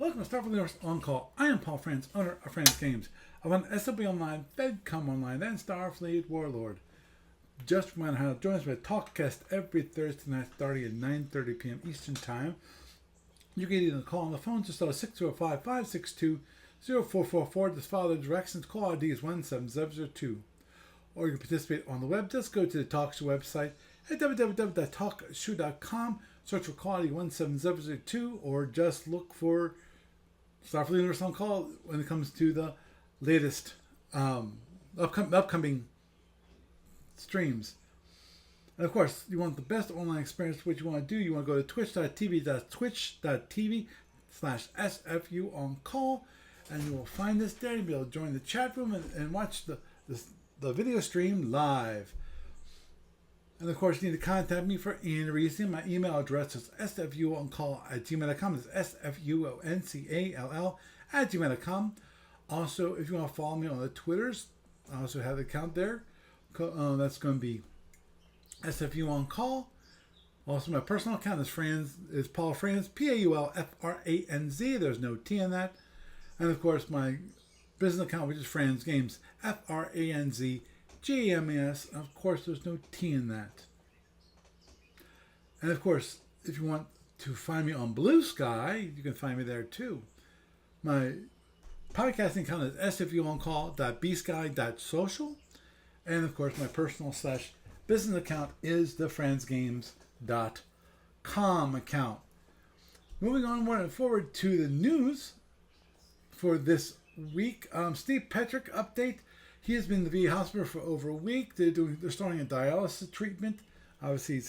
Welcome to Starfleet Universe On Call. I am Paul France, owner of France Games. I run SLB Online, FedCom Online, and Starfleet Warlord. Just remind how to join us with TalkCast every Thursday night starting at 9:30 p.m. Eastern Time. You can either call on the phone just at 605-562-0444. Just follow the directions. Call ID is 17002. Or you can participate on the web. Just go to the TalkShoe website at www.talkshoe.com. Search for call ID 17002 or just look for Starfleet Universe On Call when it comes to the latest upcoming streams. And of course, you want the best online experience. What you want to do, you want to go to twitch.tv/SFU On Call, and you will find us there. You'll be able to join the chat room and watch the video stream live. And of course, you need to contact me for any reason. My email address is sfuoncall@gmail.com. It's sfuoncall@gmail.com. Also, if you want to follow me on the Twitters, I also have an account there. That's going to be SFU On Call. Also, my personal account is Paul Franz, PaulFranz. There's no T in that. And of course, my business account, which is Franz Games, FranzGames. Of course, there's no T in that. And of course, if you want to find me on Blue Sky, you can find me there too. My podcasting account is sfuoncall.bsky.social. And of course, my personal / business account is the franzgames.com account. Moving on forward to the news for this week. Steve Petrick update. He has been in the VA hospital for over a week. They're starting a dialysis treatment. Obviously, I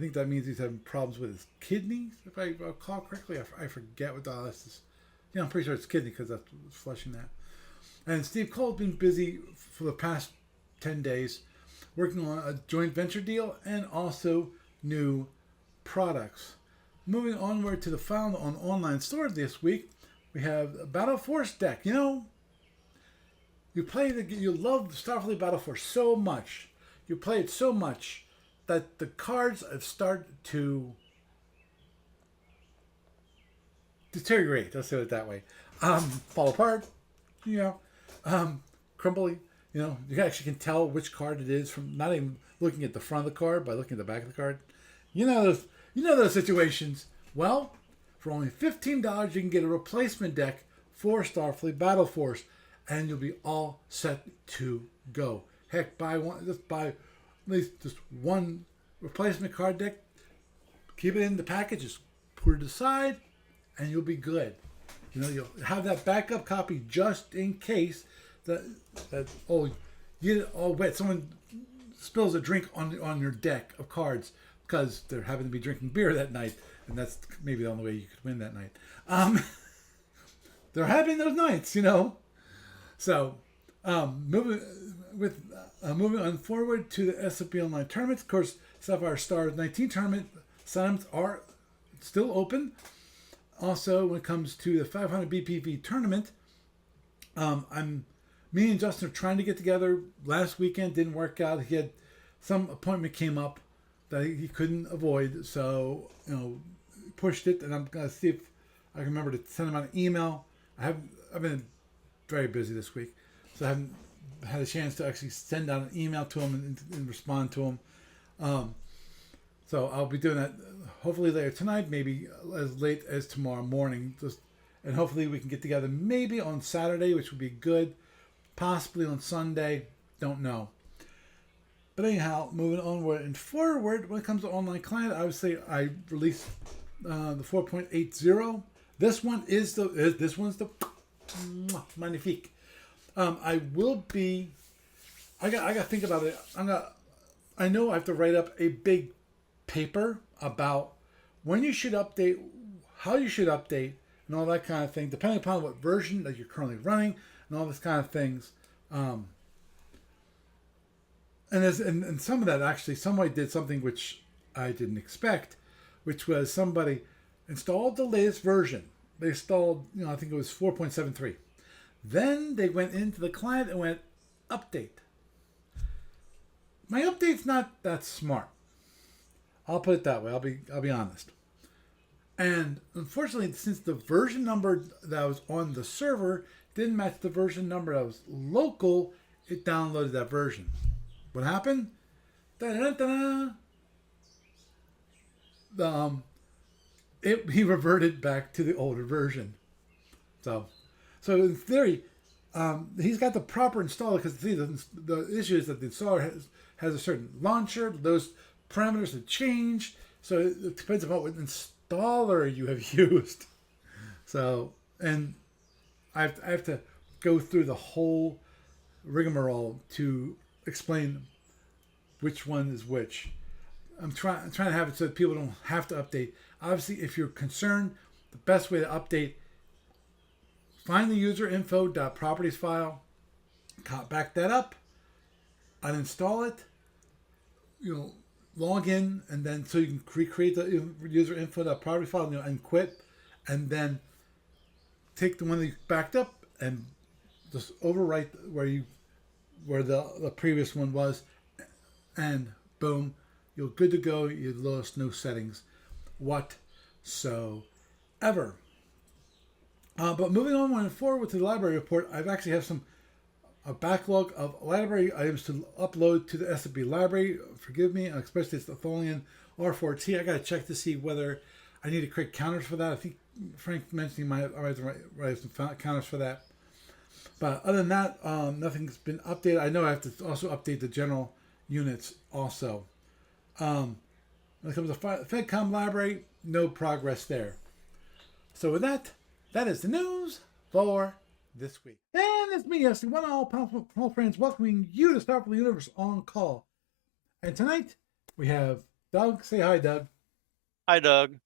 think that means he's having problems with his kidneys. If I recall correctly, I forget what dialysis. Yeah, I'm pretty sure it's kidney because that's what's flushing that. And Steve Cole's been busy for the past 10 days working on a joint venture deal and also new products. Moving onward to the Found on Online store this week, we have a Battle Force deck. You love Starfleet Battle Force so much. You play it so much that the cards have started to deteriorate. Let's say it that way. Fall apart. Crumbly. You actually can tell which card it is from not even looking at the front of the card, by looking at the back of the card. You know those situations. Well, for only $15, you can get a replacement deck for Starfleet Battle Force, and you'll be all set to go. Heck, buy at least just one replacement card deck. Keep it in the package. Just put it aside, and you'll be good. You'll have that backup copy just in case you get all wet. Someone spills a drink on your deck of cards because they're having to be drinking beer that night, and that's maybe the only way you could win that night. They're having those nights, So, moving on forward to the SFB Online tournaments. Of course, Sapphire Star 19 tournament signups are still open. Also, when it comes to the 500 BPV tournament, me and Justin are trying to get together. Last weekend didn't work out. He had some appointment came up that he couldn't avoid, so pushed it. And I'm gonna see if I can remember to send him out an email. I've been very busy this week, so I haven't had a chance to actually send out an email to him and respond to him. So I'll be doing that hopefully later tonight, maybe as late as tomorrow morning. And hopefully we can get together maybe on Saturday, which would be good. Possibly on Sunday, don't know. But anyhow, moving onward and forward, when it comes to online client, obviously I released the 4.80. This one's the magnifique. I got to think about it. I know I have to write up a big paper about when you should update, how you should update, and all that kind of thing, depending upon what version that you're currently running, and all this kind of things. And some of that actually, somebody did something which I didn't expect, which was somebody installed the latest version. They installed, I think it was 4.73. Then they went into the client and went, update. My update's not that smart. I'll put it that way. I'll be honest. And unfortunately, since the version number that was on the server didn't match the version number that was local, it downloaded that version. What happened? Da-da-da-da. Um, he reverted back to the older version. So, so in theory, he's got the proper installer because the issue is that the installer has a certain launcher. Those parameters have changed, so it depends upon what installer you have used. So, and I have to go through the whole rigmarole to explain which one is which. I'm trying to have it so that people don't have to update. Obviously, if you're concerned, the best way to update, find the user info.properties file, back that up, uninstall it, log in, and then so you can recreate the user info.properties file, and quit, and then take the one that you backed up and just overwrite where the previous one was, and boom, you're good to go. You lost no settings whatsoever. But moving on forward to the library report, I've actually have a backlog of library items to upload to the SFB library. Forgive me, especially it's the Tholian R4T. I got to check to see whether I need to create counters for that. I think Frank mentioned he might write some counters for that. But other than that, nothing's been updated. I know I have to also update the general units also. When it comes to FedCom library, no progress there. So with that, that is the news for this week. And it's me, yes, one all powerful friends, welcoming you to Starfleet Universe on call. And tonight we have Doug. Say hi, Doug. Hi, Doug.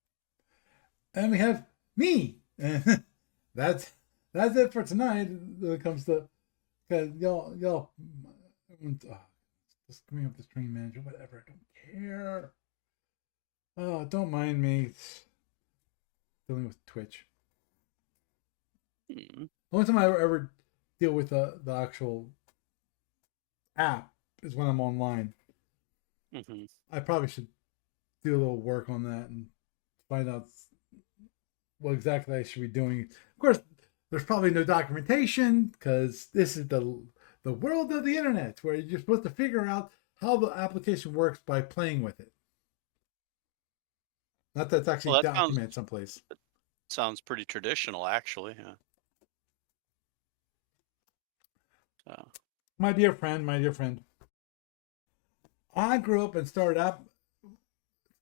And we have me. And that's it for tonight. When it comes to y'all just coming up the stream manager, whatever. I don't care. Oh, don't mind me. It's dealing with Twitch. The only time I ever deal with the actual app is when I'm online. Mm-hmm. I probably should do a little work on that and find out what exactly I should be doing. Of course, there's probably no documentation because this is the world of the internet where you're supposed to figure out how the application works by playing with it. Not that it's actually Well, documented someplace. sounds pretty traditional, actually. Yeah. So. My dear friend, I grew up and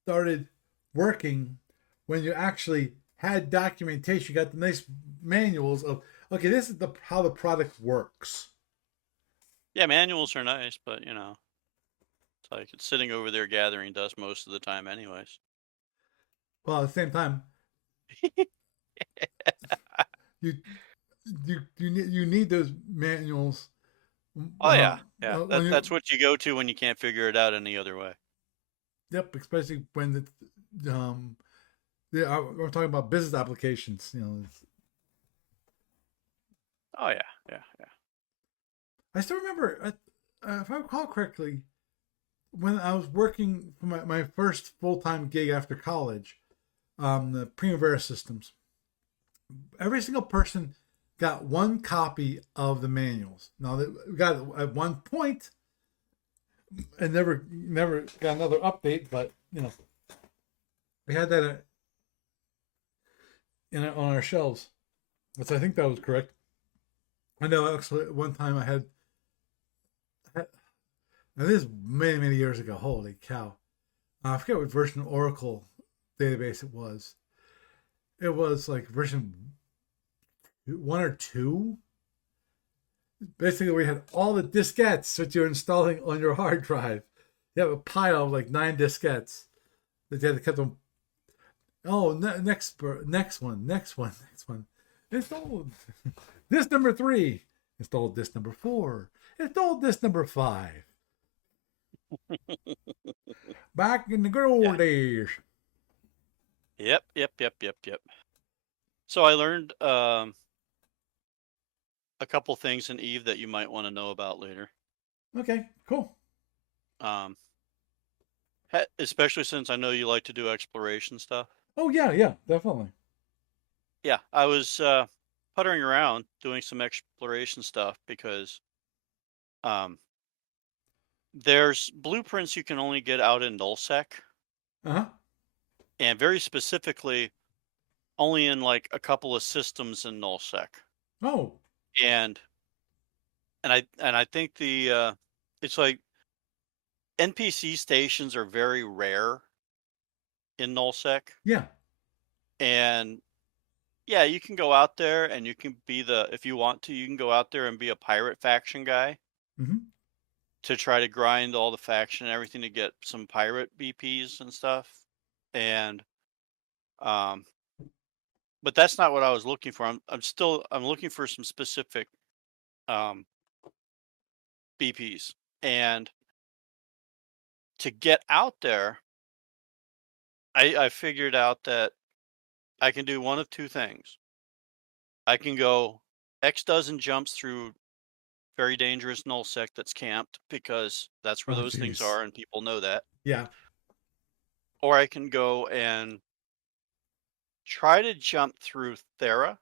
started working when you actually had documentation. You got the nice manuals of, okay, this is how the product works. Yeah, manuals are nice, but it's like it's sitting over there gathering dust most of the time, anyways. Well, at the same time, you you need those manuals. Oh yeah, yeah. That's what you go to when you can't figure it out any other way. Yep, especially when we're talking about business applications. Oh yeah, yeah, yeah. I still remember, if I recall correctly, when I was working for my first full time gig after college, the Primavera systems. Every single person got one copy of the manuals. Now they got it at one point, and never got another update. But we had that on our shelves, which I think that was correct. I know actually at one time I had now this is many years ago. Holy cow! I forget what version of Oracle database it was. It was like version 1 or 2. Basically, we had all the diskettes that you're installing on your hard drive. You have a pile of like 9 diskettes that you had to cut them. Oh, next one. Installed this number 3. Installed this number 4. Installed this number 5. Back in the good old days. Yep. So I learned a couple things in Eve that you might want to know about later. Okay, cool. Especially since I know you like to do exploration stuff. Oh yeah, yeah, definitely. Yeah, I was puttering around doing some exploration stuff because um, there's blueprints you can only get out in nullsec, Uh huh. and very specifically only in like a couple of systems in nullsec. Oh, And and I think it's like NPC stations are very rare in nullsec, yeah. and yeah, you can go out there and you can be the if you want to, you can go out there and be a pirate faction guy Hmm. to try to grind all the faction and everything to get some pirate BPs and stuff. And um but that's not what I was looking for. I'm looking for some specific um BPs. And to get out there, I figured out that I can do one of two things. I can go X dozen jumps through very dangerous nullsec that's camped because that's where Oh, those things jeez. are and people know that. Yeah. Or I can go and try to jump through Thera.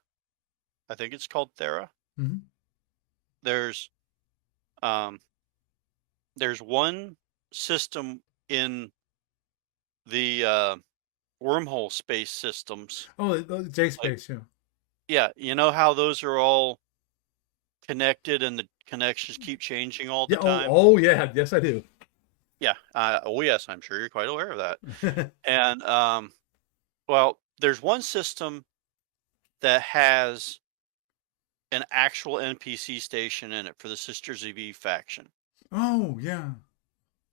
I think it's called Thera. Hmm. There's um there's one system in the wormhole space systems. Oh, the J Like space. Yeah. yeah, you know how those are all connected and the connections keep changing all the Yeah. Oh, time? oh, yeah. Yes, I do. Yeah. Oh yes, I'm sure you're quite aware of that. And well, there's one system that has an actual NPC station in it for the Sisters of Eve faction. Oh, yeah.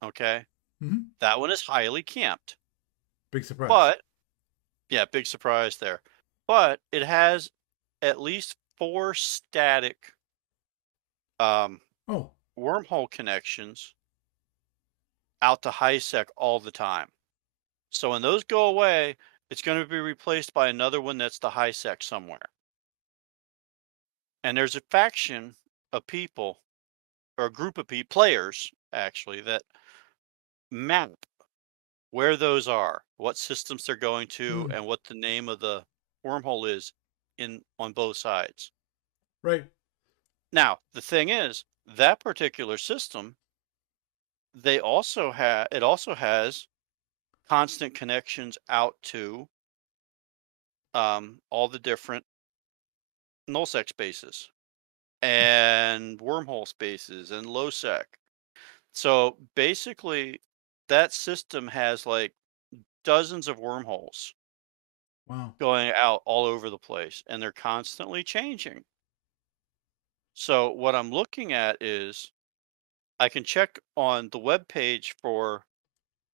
Okay. Hmm. That one is highly camped. Big surprise. But yeah, big surprise there. But it has at least four static um, Oh, wormhole connections out to HiSec all the time. So when those go away, it's going to be replaced by another one that's the HiSec somewhere. And there's a faction of people or a group of players actually that map where those are, what systems they're going to, mm, and what the name of the wormhole is in on both sides. right. Now, the thing is, that particular system, it also has constant connections out to all the different nullsec spaces and wormhole spaces and lowsec. So basically, that system has like dozens of wormholes Wow. going out all over the place, and they're constantly changing. So what I'm looking at is I can check on the web page for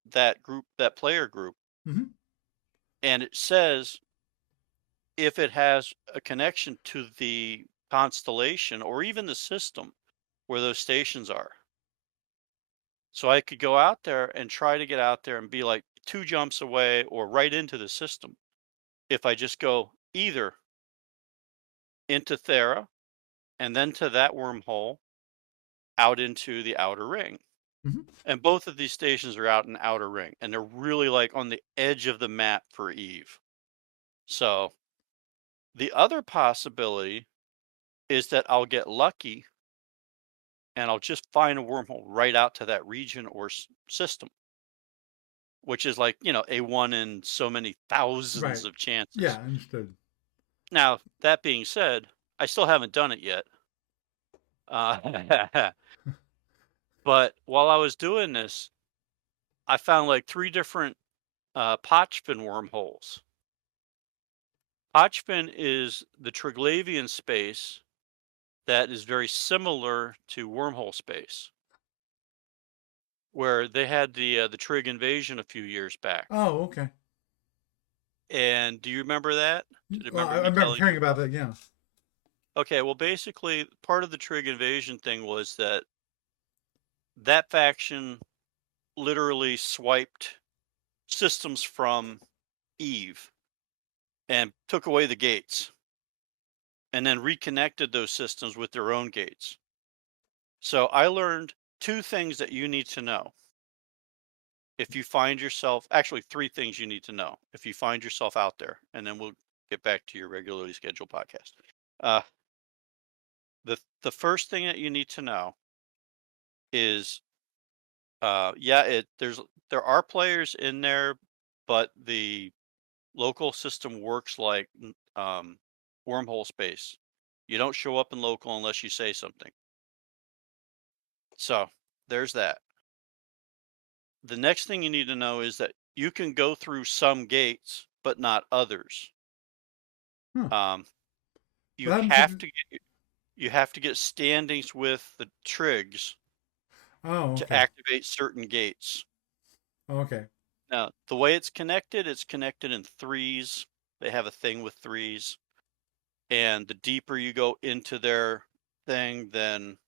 that group, that player group, Hmm. and it says if it has a connection to the constellation or even the system where those stations are. So I could go out there and try to get out there and be like two jumps away or right into the system if I just go either into Thera and then to that wormhole out into the outer ring. Hmm. And both of these stations are out in outer ring and they're really like on the edge of the map for Eve. So the other possibility is that I'll get lucky and I'll just find a wormhole right out to that region or system, which is like, a one in so many thousands Right. of Yeah. chances. Understood. Now, that being said, I still haven't done it yet. Uh, but while I was doing this, I found like three different Potchfin wormholes. Potchfin is the Triglavian space that is very similar to wormhole space, where they had the Trig invasion a few years back. Oh, okay. And do you remember that? Do you Well, remember I me remember telling hearing you? about that. Yeah. Okay, well, basically, part of the Trig invasion thing was that that faction literally swiped systems from Eve and took away the gates and then reconnected those systems with their own gates. So I learned two things that you need to know. if you find yourself, actually, three things you need to know if you find yourself out there, and then we'll get back to your regularly scheduled podcast. Uh, the first thing that you need to know is, yeah, there are players in there, but the local system works like wormhole space. You don't show up in local unless you say something. So there's that. The next thing you need to know is that you can go through some gates, but not others. Huh. Um, you What happens if? have to get you have to get standings with the trigs Oh, to okay. activate certain gates. Oh, okay. Now, the way it's connected in threes. They have a thing with threes, and the deeper you go into their thing, then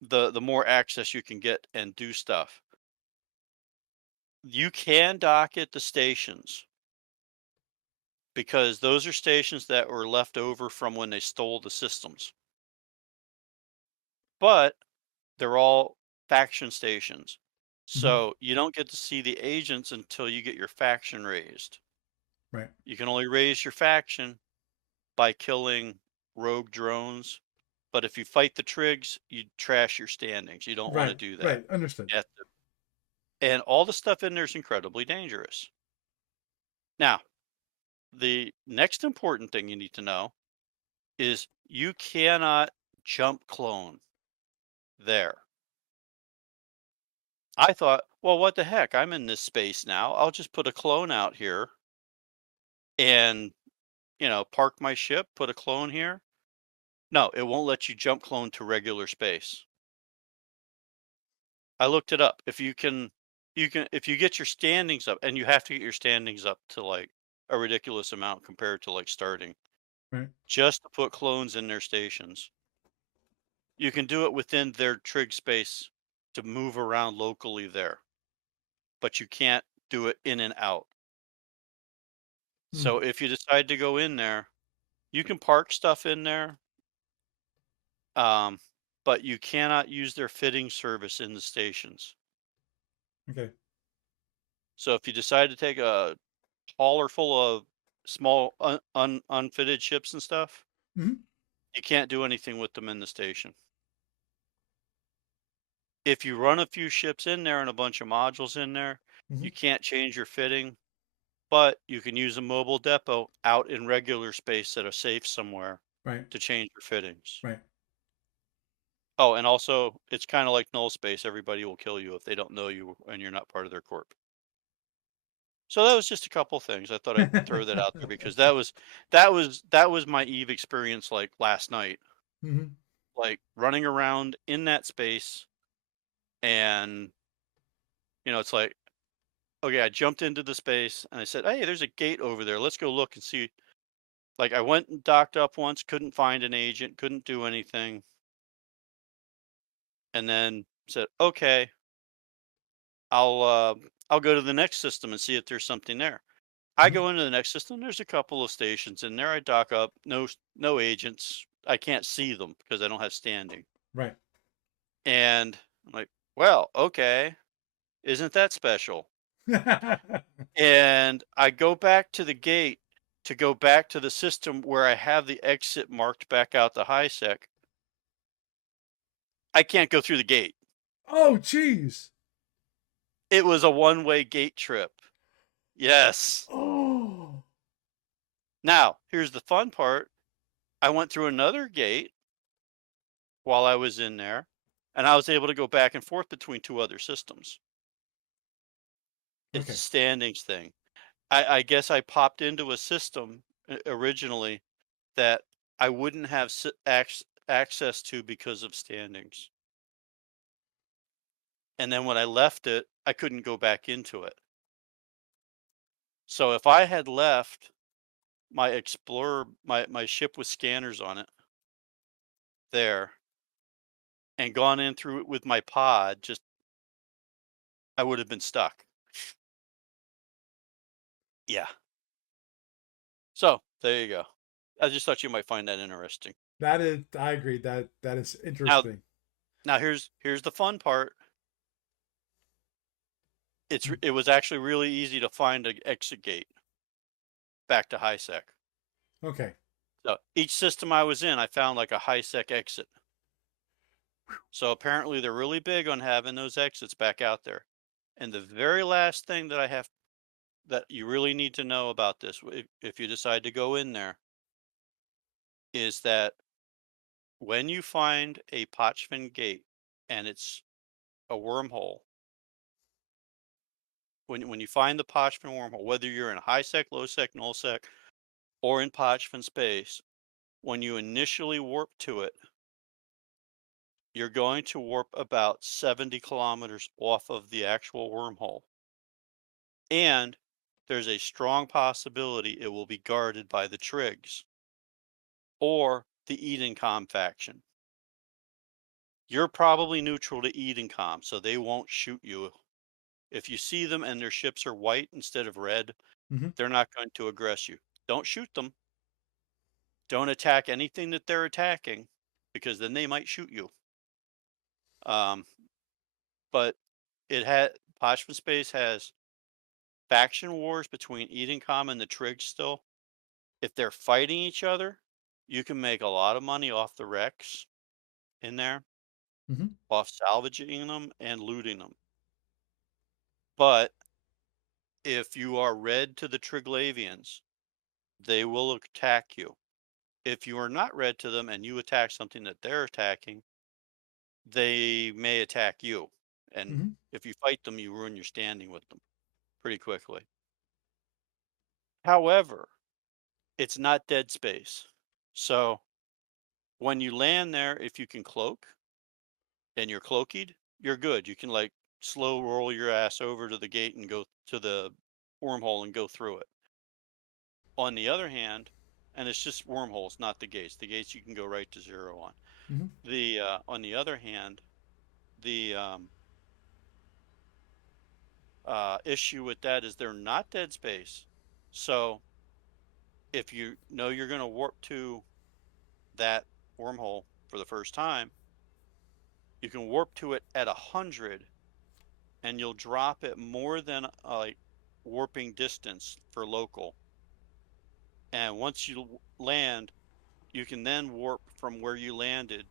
the more access you can get and do stuff. You can dock at the stations because those are stations that were left over from when they stole the systems. But they're all faction stations. Hmm. So you don't get to see the agents until you get your faction raised. Right. You can only raise your faction by killing rogue drones. But if you fight the trigs, you trash your standings. You don't want to Right. do that. Right. Understood. You have to- And all the stuff in there is incredibly dangerous. Now, the next important thing you need to know is you cannot jump clone there. I thought, well, what the heck? I'm in this space now. I'll just put a clone out here and, park my ship, put a clone here. No, it won't let you jump clone to regular space. I looked it up. If you get your standings up, and you have to get your standings up to like a ridiculous amount compared to like starting, Right. just to put clones in their stations. You can do it within their trig space to move around locally there, but you can't do it in and out. Hmm. So if you decide to go in there, you can park stuff in there, um, but you cannot use their fitting service in the stations. Okay. So if you decide to take a hauler full of small unfitted ships and stuff, Hmm. you can't do anything with them in the station. If you run a few ships in there and a bunch of modules in there, Hmm. you can't change your fitting, but you can use a mobile depot out in regular space at a safe somewhere Right. to change your fittings. Right. Oh, and also, it's kinda like null space, everybody will kill you if they don't know you and you're not part of their corp. So that was just a couple things. I thought I'd throw that out there because that was my EVE experience, like, last night, Hmm. like, running around in that space and, it's like, okay, I jumped into the space and I said, "Hey, there's a gate over there, let's go look and see." Like, I went and docked up once, couldn't find an agent, couldn't do anything, and then said, "Okay, I'll, uh, I'll go to the next system and see if there's something there." I Hmm. go into the next system, there's a couple of stations in there, I dock up, no agents, I can't see them because I don't have standing, Right. and I'm like, "Well, okay, isn't that special?" And I go back to the gate to go back to the system where I have the exit marked back out to HiSec. I can't go through the gate. Oh, jeez. It was a one-way gate trip. Yes. Oh. Now, here's the fun part. I went through another gate while I was in there, and I was able to go back and forth between two other systems. It's a Okay. standings thing. I guess I popped into a system originally that I wouldn't have access to because of standings. And then when I left it, I couldn't go back into it. So if I had left my Explorer, my ship with scanners on it there, and gone in through it with my pod, just I would have been stuck. Yeah. So there you go. I just thought you might find that interesting. That is. I agree. That is Now, interesting. now here's the fun part. It was actually really easy to find an exit gate back to HiSec. Okay. So each system I was in, I found like a HiSec exit. So apparently they're really big on having those exits back out there. And the very last thing that I have that you really need to know about this, if you decide to go in there, is that when you find a Potchman gate and it's a wormhole, when you find the Potchman wormhole, whether you're in high sec, low sec, null sec, or in Potchman space, when you initially warp to it, you're going to warp about 70 kilometers off of the actual wormhole. And there's a strong possibility it will be guarded by the Trigs or the Edencom faction. You're probably neutral to Edencom, so they won't shoot you. If you see them and their ships are white instead of red, Hmm. they're not going to aggress you. Don't shoot them. Don't attack anything that they're attacking, because then they might shoot you. Um, but it had Potchman Space has faction wars between Edencom and the Trig still. If they're fighting each other, you can make a lot of money off the wrecks in there, Hmm. off salvaging them and looting them. But if you are red to the Triglavians, they will attack you. If you are not red to them and you attack something that they're attacking, they may attack you. And Hmm. if you fight them, you ruin your standing with them pretty quickly. However, it's not dead space. So when you land there, if you can cloak and you're cloaked, you're good. You can like slow roll your ass over to the gate and go to the wormhole and go through it. On the other hand, and it's just wormholes, not the gates. The gates you can go right to 0 on. Hmm. The on the other hand, the issue with that is they're not dead space. So if you know you're going to warp to that wormhole for the first time, you can warp to it at 100, and you'll drop it more than like warping distance for local. And once you land, you can then warp from where you landed,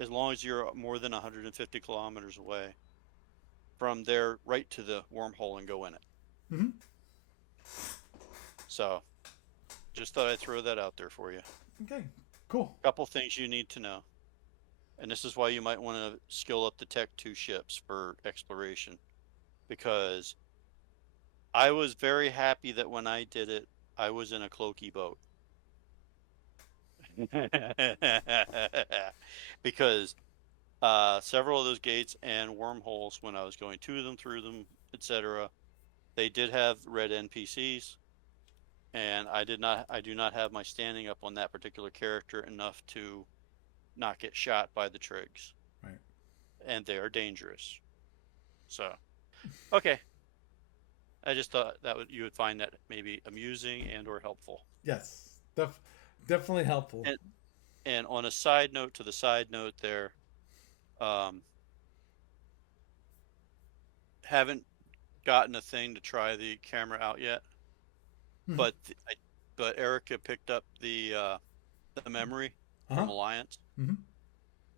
as long as you're more than 150 kilometers away from there, right to the wormhole and go in it. Hmm. So just thought I'd throw that out there for you. Okay. Cool. Couple things you need to know. And this is why you might want to skill up the Tech 2 ships for exploration. Because I was very happy that when I did it, I was in a cloaky boat. Because several of those gates and wormholes, when I was going to them, through them, etc., they did have red NPCs, and I do not have my standing up on that particular character enough to not get shot by the Trigs, Right. and they are dangerous. So, okay, I just thought that you would find that maybe amusing and or helpful. Yes. Definitely helpful. And and on a side note to the side note there, um, haven't gotten a thing to try the camera out yet, Hmm. but but Erica picked up the memory Uh from huh. Alliance Hmm.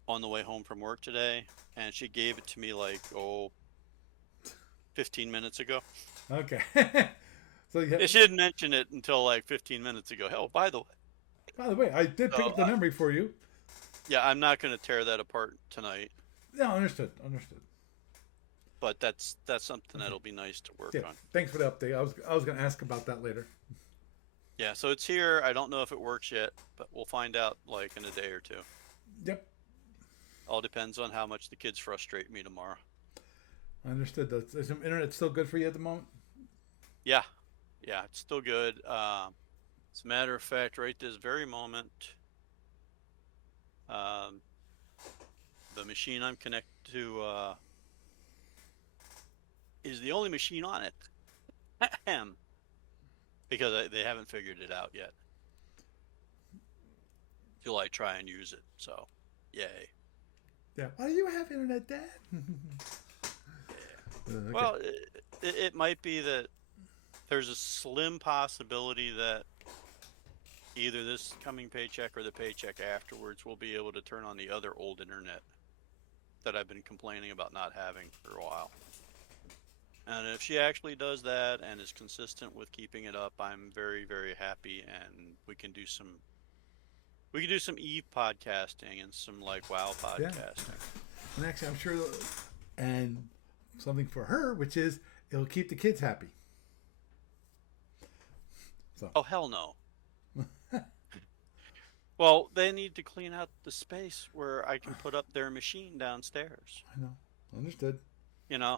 on the way home from work today, and she gave it to me like 15 minutes ago. Okay. So yeah. Yeah, she didn't mention it until like 15 minutes ago. Hell, by the way, By the way, I did pick so up the memory for you. yeah, I'm not going to tear that apart tonight, Yeah, understood. Understood. but that's something Okay. that'll be nice to work Yeah. on. Thanks for the update. I was going to ask about that later. Yeah, so it's here. I don't know if it works yet, but we'll find out like in a day or two. Yep. All depends on how much the kids frustrate me tomorrow. Understood. Is the internet still good for you at the moment? Yeah, yeah, it's still good. As a matter of fact, right this very moment, um, the machine I'm connected to is the only machine on it. Because they haven't figured it out yet till I try and use it. So, yay. Yeah. Why do you have internet, Dad? Yeah. Okay. Well, it might be that there's a slim possibility that either this coming paycheck or the paycheck afterwards will be able to turn on the other old internet that I've been complaining about not having for a while. And if she actually does that and is consistent with keeping it up, I'm very, very happy, and we can do some Eve podcasting and some like WoW Yeah. podcasting. And actually, I'm sure, and something for her, which is it'll keep the kids happy. So. Oh hell no. Well, they need to clean out the space where I can put up their machine downstairs. I know. Understood.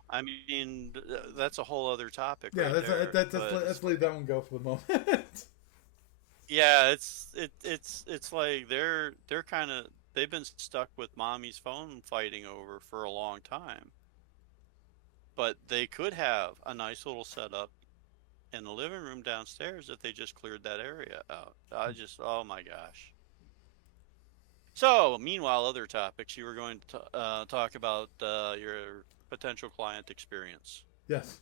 I mean, that's a whole other topic. Yeah, right there, let's leave that one go for the moment. yeah, it's like they're kind of they've been stuck with mommy's phone fighting over for a long time. But they could have a nice little setup in the living room downstairs if they just cleared that area out. Oh my gosh. So, meanwhile, other topics. You were going to talk about your potential client experience. Yes.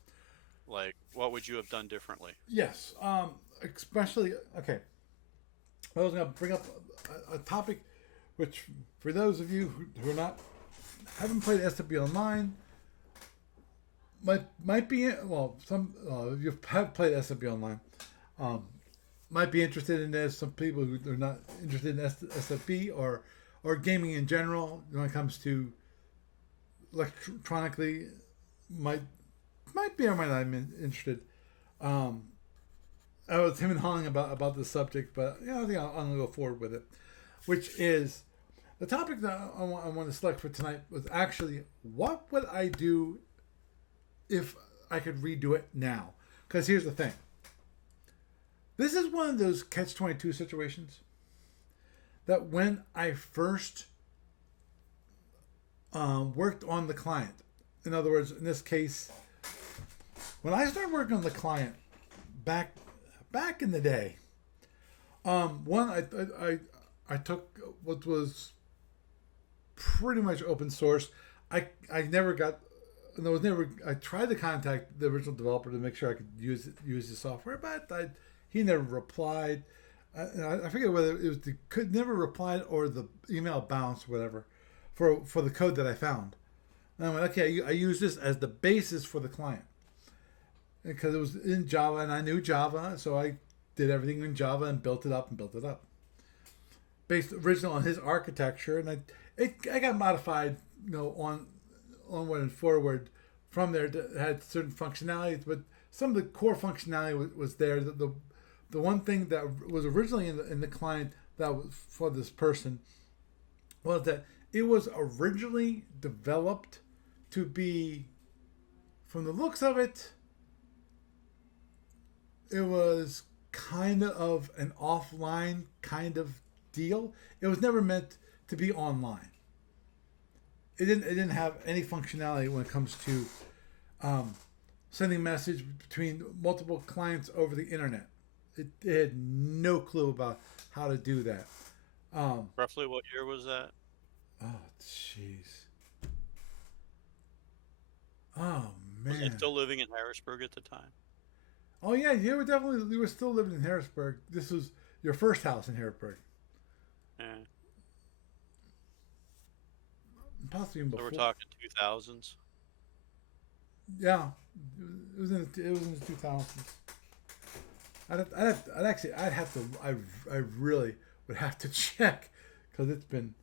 Like, what would you have done differently? Yes. Especially, okay. I was going to bring up a topic which, for those of you who are not, haven't played SWB Online, might be, well, some you have played SWB Online, might be interested in this. Some people who are not interested in SFB or gaming in general, when it comes to electronically, might be or might not be interested. I was him and hawing about the subject, but I think I'm going to go forward with it, which is the topic that I want to select for tonight was actually what would I do if I could redo it now? Because here's the thing. This is one of those catch-22 situations that when I first worked on the client, in other words, in this case, when I started working on the client back in the day, one I took what was pretty much open source. I never got. There was never. I tried to contact the original developer to make sure I could use the software, but he never replied. I forget whether it was never replied or the email bounced, whatever, for the code that I found. And I went, okay, I use this as the basis for the client because it was in Java and I knew Java, so I did everything in Java and built it up based original on his architecture, and I got modified, onward and forward from there. It had certain functionalities, but some of the core functionality was there. The one thing that was originally in the client that was for this person was that it was originally developed to be, from the looks of it, it was kind of an offline kind of deal. It was never meant to be online. It didn't have any functionality when it comes to sending message between multiple clients over the internet. It had no clue about how to do that. Roughly what year was that? Oh, jeez. Oh, Was it man. still living in Harrisburg at the time? Oh, yeah, you were still living in Harrisburg. This was your first house in Harrisburg. Yeah. Possibly even So before. we're talking 2000s. Yeah, it was in the 2000s. I really would have to check because it's been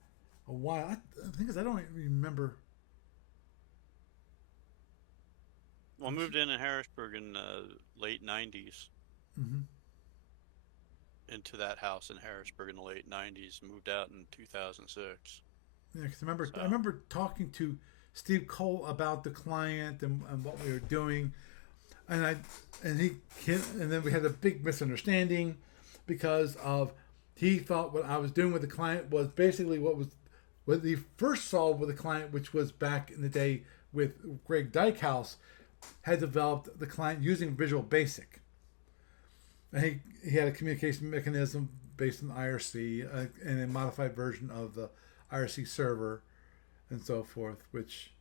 a while. The thing is, I don't even remember. Well, I moved in Harrisburg in the late 90s. Mm-hmm. Into that house in Harrisburg in the late 90s. Moved out in 2006. Yeah, because I So, remember talking to Steve Cole about the client and what we were doing, and then we had a big misunderstanding because of he thought what I was doing with the client was basically what he first saw with the client, which was back in the day with Greg Dykhouse, had developed the client using Visual Basic. And he had a communication mechanism based on IRC and a modified version of the IRC server and so forth, which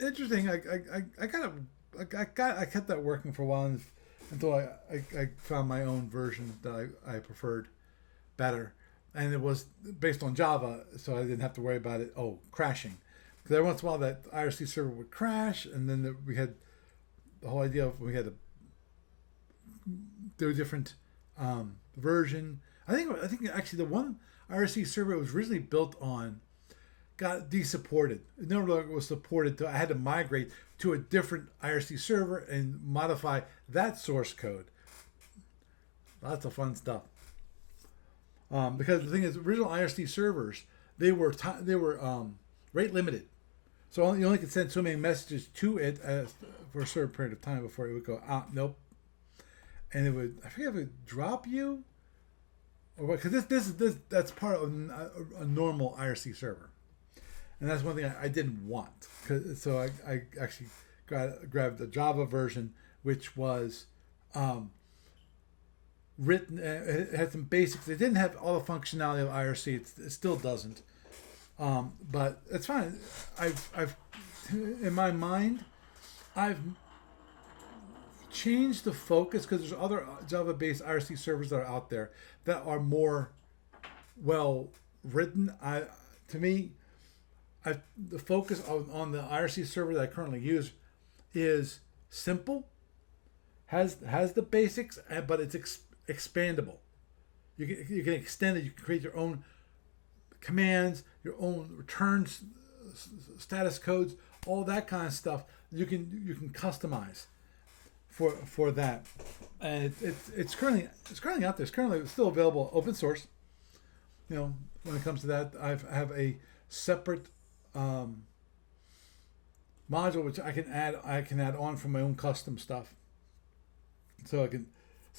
interesting. I kept that working for a while until I found my own version that I preferred better, and it was based on Java, so I didn't have to worry about it. Oh, crashing. Because every once in a while that IRC server would crash, and then we had the whole idea of we had to do a different version. I think actually the one IRC server it was originally built on got desupported. It no longer was supported. I had to migrate to a different IRC server and modify that source code. Lots of fun stuff. Because the thing is, original IRC servers they were rate limited, so you only could send so many messages to it for a certain period of time before it would go out. Nope, and it would I forget if it would drop you or what? Because this that's part of a normal IRC server. And that's one thing I didn't want. So I actually grabbed the Java version, which was written. It had some basics. It didn't have all the functionality of IRC. It still doesn't. But it's fine. I've in my mind, I've changed the focus because there's other Java-based IRC servers that are out there that are more well written. To me, the focus on the IRC server that I currently use is simple, has the basics, but it's expandable. You can extend it. You can create your own commands, your own returns, status codes, all that kind of stuff. You can customize for that, and it's currently out there. It's currently still available, open source. You know, when it comes to that, I have a separate module which I can add on from my own custom stuff. So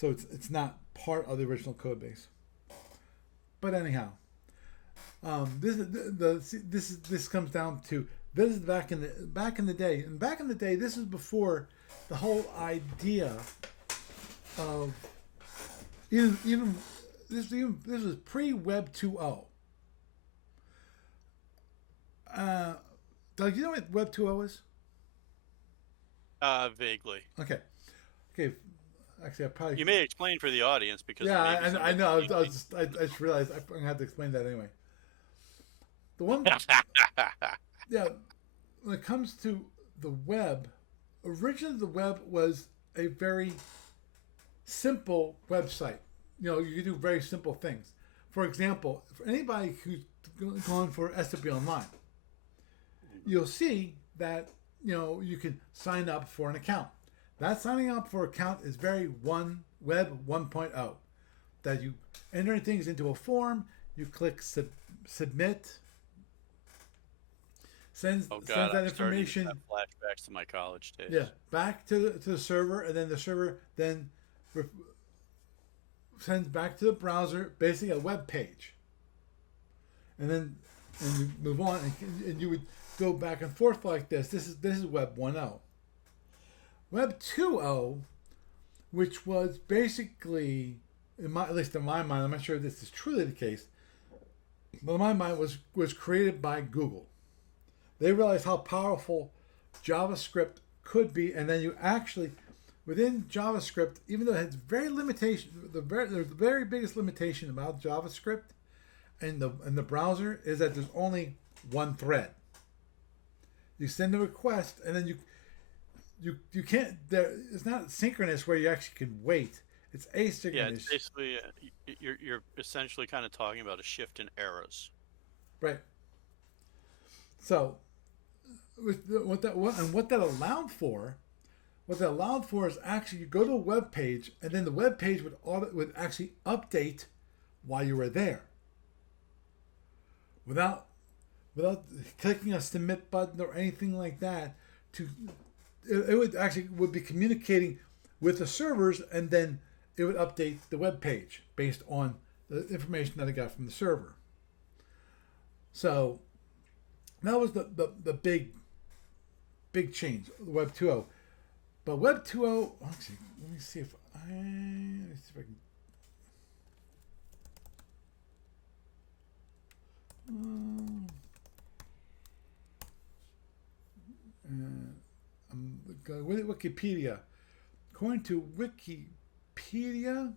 it's not part of the original code base. But anyhow, this comes down to this is back in the day, and back in the day this is before the whole idea of even this was pre Web 2.0. Doug, you know what Web 2.0 is? Vaguely. Okay. Actually, I probably. You may explain for the audience because Yeah, I know. I just realized I'm gonna have to explain that anyway. The one. Yeah, when it comes to the web, originally the web was a very simple website. You know, you could do very simple things. For example, for anybody who's going for SWP Online, you'll see that you can sign up for an account. That signing up for an account is very Web 1.0. That you enter things into a form, you click submit, sends that information. I'm flashbacks to my college days. Yeah, back to the server, and then the server then sends back to the browser basically a web page. And you move on, and you would go back and forth like this. This is Web 1.0. Web 2.0, which was basically, at least in my mind, I'm not sure if this is truly the case, but in my mind was created by Google. They realized how powerful JavaScript could be, and then you actually, within JavaScript, even though it has very limitation, the very biggest limitation about JavaScript and the browser is that there's only one thread. You send a request, and then you can't. It's not synchronous where you actually can wait. It's asynchronous. Yeah, it's basically you're essentially kind of talking about a shift in eras. Right. So, what that allowed for, is actually you go to a web page, and then the web page would actually update while you were there, without clicking a submit button or anything like that. It would be communicating with the servers, and then it would update the web page based on the information that it got from the server. So that was the big change, Web 2.0. But Web 2.0, actually, let me see if I can. Going with Wikipedia. According to Wikipedia,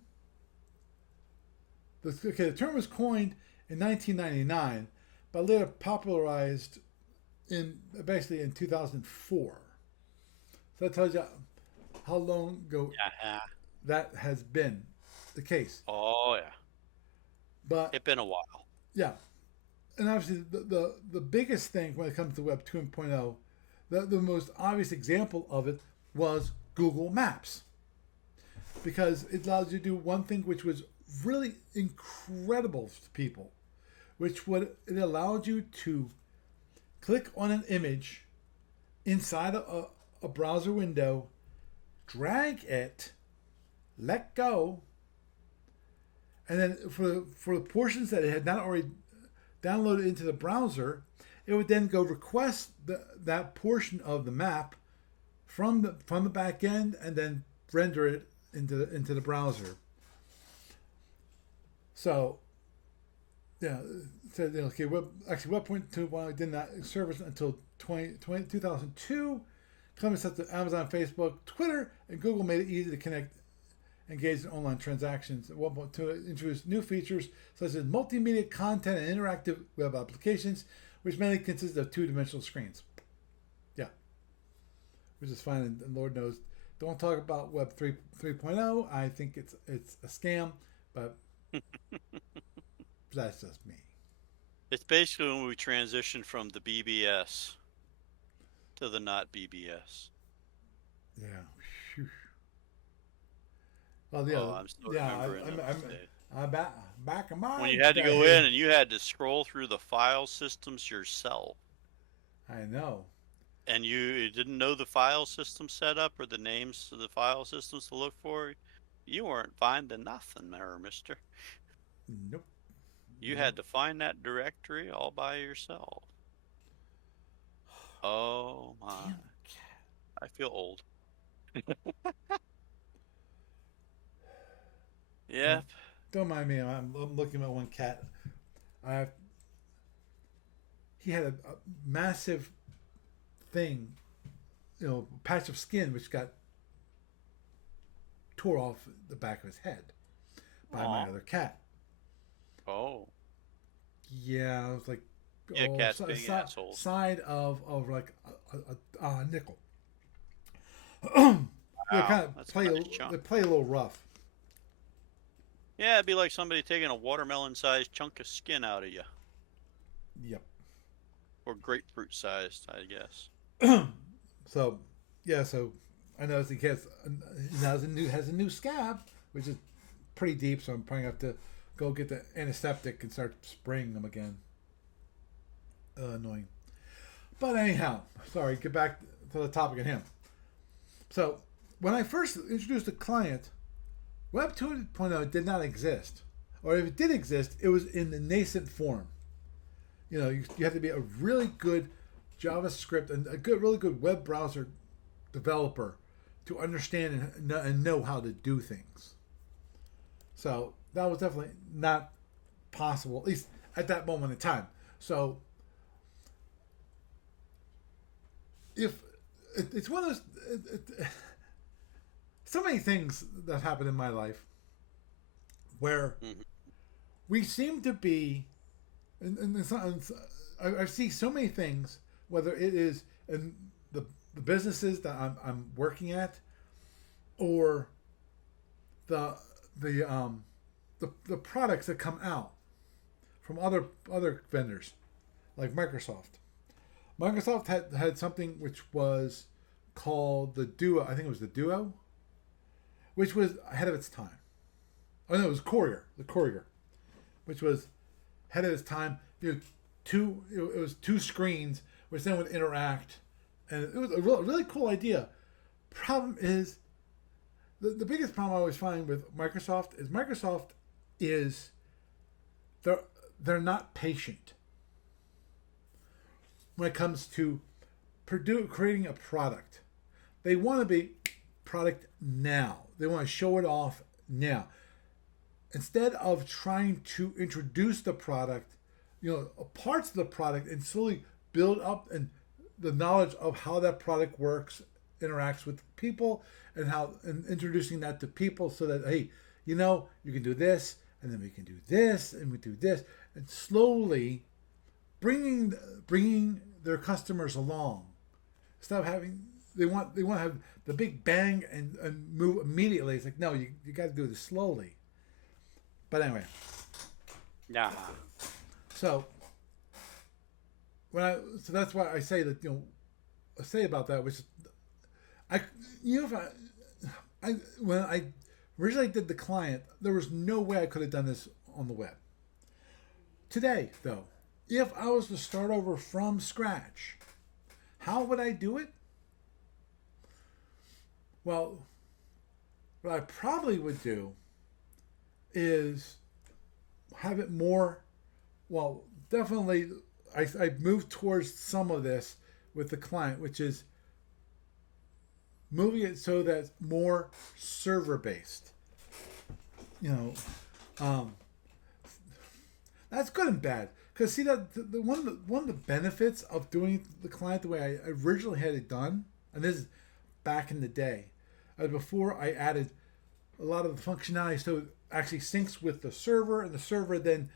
the term was coined in 1999, but later popularized basically in 2004. So that tells you how long ago Yeah. that has been the case. Oh yeah. But It's been a while. yeah, and obviously the biggest thing when it comes to Web 2.0, the most obvious example of it was Google Maps, because it allows you to do one thing which was really incredible to people, it allowed you to click on an image inside a browser window, drag it, let go, and then for the portions that it had not already downloaded into the browser, it would then go request that portion of the map from the back end and then render it into the browser. So yeah, so okay, Web 2.1 did not service until 2002. Companies such as Amazon, Facebook, Twitter, and Google made it easy to connect, engage in online transactions. At 1.2 introduced new features such as multimedia content and interactive web applications, which mainly consist of two-dimensional screens. Yeah, which is fine, and Lord knows, don't talk about Web 3.0. I think it's a scam, but that's just me. It's basically when we transitioned from the BBS to the not BBS. Yeah. Whew. Well, yeah, Oh, I'm still remembering those days. I'm back in my When you had to go day. in and you had to scroll through the file systems yourself, I know. and you didn't know the file system setup or the names of the file systems to look for, you weren't finding nothing there, mister. Nope. You Nope. had to find that directory all by yourself. Oh my. Damn cat. I feel old. Well, Yep. don't mind me. I'm looking at one cat. I He had a massive thing, patch of skin which got tore off the back of his head by my Aw. other cat. Oh. Yeah, it was like Yeah, cats being assholes. side of like a nickel. They kind Wow, of that's a play nice chunk. they play a little rough. Yeah, it'd be like somebody taking a watermelon-sized chunk of skin out of you. Yep. Or grapefruit-sized, I guess. So yeah, so I noticed he has a new scab, which is pretty deep. So I'm probably gonna have to go get the antiseptic and start spraying them again. Annoying. But anyhow, sorry. Get back to the topic at hand. So when I first introduced the client, Web 2.0 did not exist, or if it did exist, it was in the nascent form. You have to be a really good JavaScript and really good web browser developer to understand and know how to do things. So that was definitely not possible, at least at that moment in time. So if it's one of those, so many things that happened in my life where Mhm. we seem to be, and I see so many things, whether it is in the businesses that I'm working at, or the the um the products that come out from other vendors like Microsoft. Microsoft had something which was called the Duo. I think it was the Duo, which was ahead of its time. Oh no, it was Courier. The Courier, which was ahead of its time. It was two screens which then would interact, and it was a really cool idea. Problem is, the biggest problem I always find with Microsoft is they're not patient when it comes to creating a product. They want to be product now. They want to show it off now. Instead of trying to introduce the product, parts of the product and slowly build up and the knowledge of how that product works, interacts with people, and introducing that to people so that, hey, you can do this, and then we can do this, and we do this, and slowly bringing their customers along. Stop having they want to have the big bang and move immediately. It's like, no, you got to do this slowly. But anyway, Nah. so so that's why I say that, I say about that, which I if I when I originally did the client, there was no way I could have done this on the web. Today, though, if I was to start over from scratch, how would I do it? Well, what I probably would do is have it more, well, definitely, I moved towards some of this with the client, which is moving it so that it's more server based. That's good and bad. Because see that one of the benefits of doing the client the way I originally had it done, and this is back in the day, before I added a lot of the functionality, so it actually syncs with the server, and the server then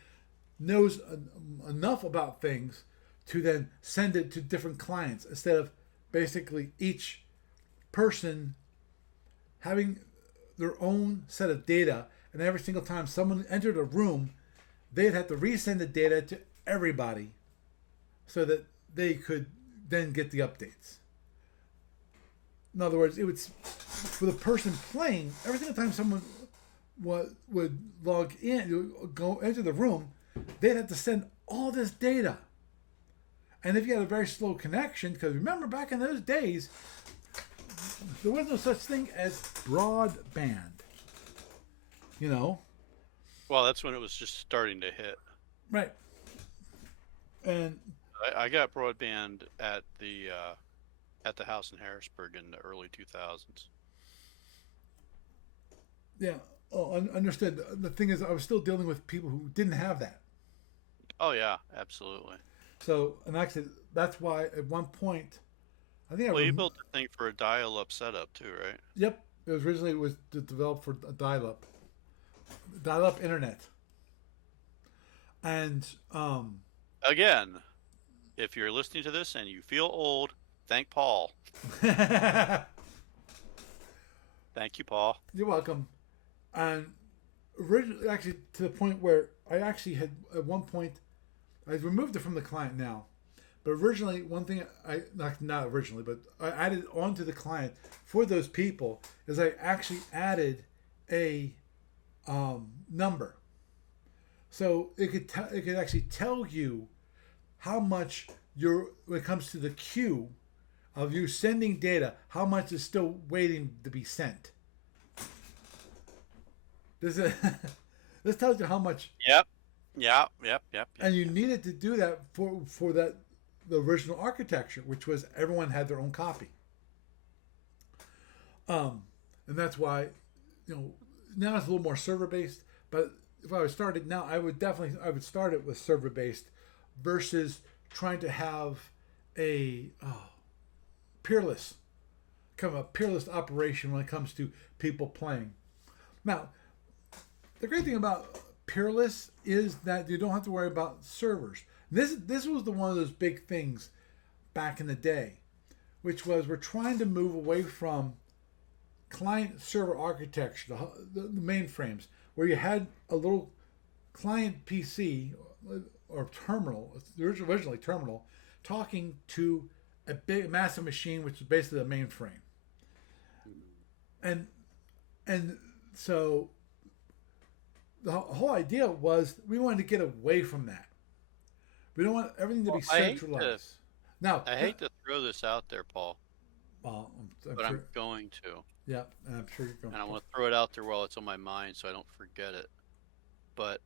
knows enough about things to then send it to different clients instead of basically each person having their own set of data, and every single time someone entered a room, they'd have to resend the data to everybody so that they could then get the updates. In other words, it would, for the person playing, every single time someone would log in, go enter the room, they'd have to send all this data. And if you had a very slow connection, because remember back in those days, there was no such thing as broadband. Well, that's when it was just starting to hit. Right. And I got broadband at the house in Harrisburg in the early 2000s. yeah, understood. The thing is, I was still dealing with people who didn't have that. Oh yeah, absolutely. So, and actually, that's why at one point, I think Well, you built the thing for a dial-up setup too, right? Yep, it was originally developed for a dial-up internet, and Again, if you're listening to this and you feel old, thank Paul. Thank you, Paul. You're welcome. And originally, actually, to the point where I actually had at one point, I removed it from the client now. But originally, one thing not originally, but I added onto the client for those people is I actually added a number, so it could actually tell you how much when it comes to the queue of you sending data, how much is still waiting to be sent. This this tells you how much. Yep. Yep. And you needed to do that for the original architecture, which was everyone had their own copy. And that's why, now it's a little more server based. But if I was started now, I would start it with server based versus trying to have a peerless operation when it comes to people playing. Now, the great thing about peerless is that you don't have to worry about servers. This was one of those big things back in the day, which was we're trying to move away from client server architecture, the mainframes, where you had a little client PC or terminal, originally terminal, talking to a big massive machine, which is basically a mainframe. And so the whole idea was we wanted to get away from that. We don't want everything to be centralized. I hate to throw this out there, Paul. Well, I'm going to. Yeah, I'm sure you're going to. And I want to throw it out there while it's on my mind so I don't forget it. But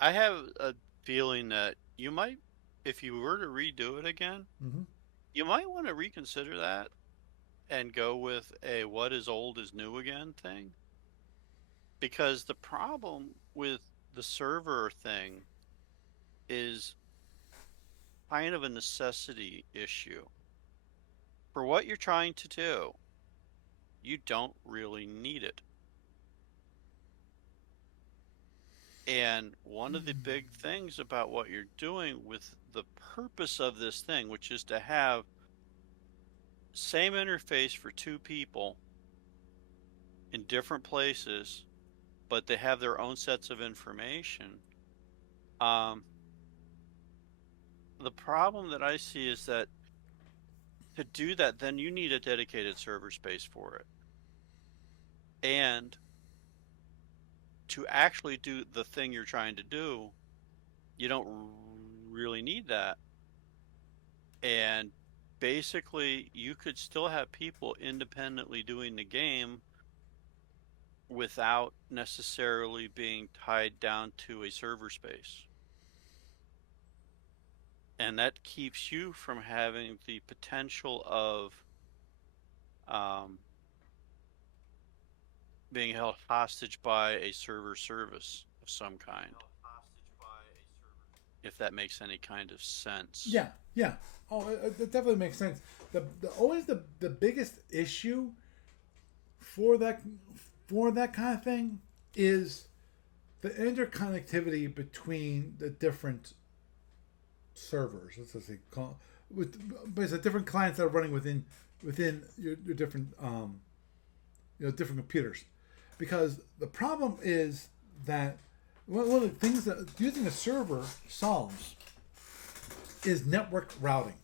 I have a feeling that you might, if you were to redo it again, you might want to reconsider that and go with a what is old is new again thing. Because the problem with the server thing is kind of a necessity issue. For what you're trying to do, you don't really need it. And one of the big things about what you're doing with the purpose of this thing, which is to have same interface for two people in different places, but they have their own sets of information. Um, the problem that I see is that to do that, then you need a dedicated server space for it. And to actually do the thing you're trying to do, you don't really need that. And basically, you could still have people independently doing the game without necessarily being tied down to a server space. And that keeps you from having the potential of um, being held hostage by a server service of some kind, if that makes any kind of sense. Yeah, yeah. Oh, it definitely makes sense. The biggest issue for that kind of thing is the interconnectivity between the different servers. Let's just say but it's the different clients that are running within your different different computers, because the problem is that one of the things that using a server solves is network routing.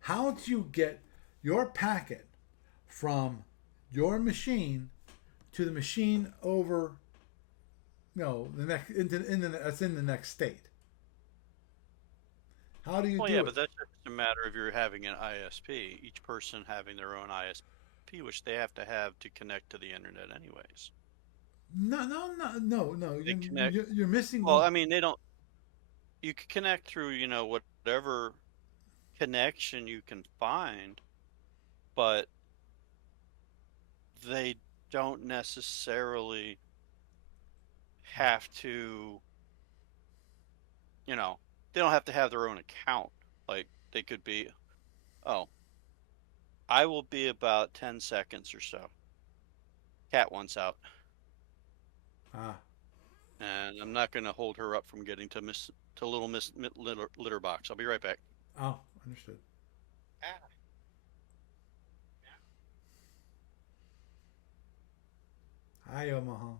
How do you get your packet from your machine to the machine over, the next that's in the next state? How do you Well, yeah, do but it? that's just a matter of you're having an ISP, each person having their own ISP, which they have to have to connect to the internet anyways. No, no, no, no, no. They connect. You're missing Well, one. I mean, they don't. You can connect through, whatever connection you can find, but they don't necessarily have to, you know, they don't have to have their own account. Like they could be, oh, I will be about 10 seconds or so. Cat wants out, Ah, and I'm not going to hold her up from getting to little Miss litter box. I'll be right back. oh, understood. Ah. Hi, Omaha.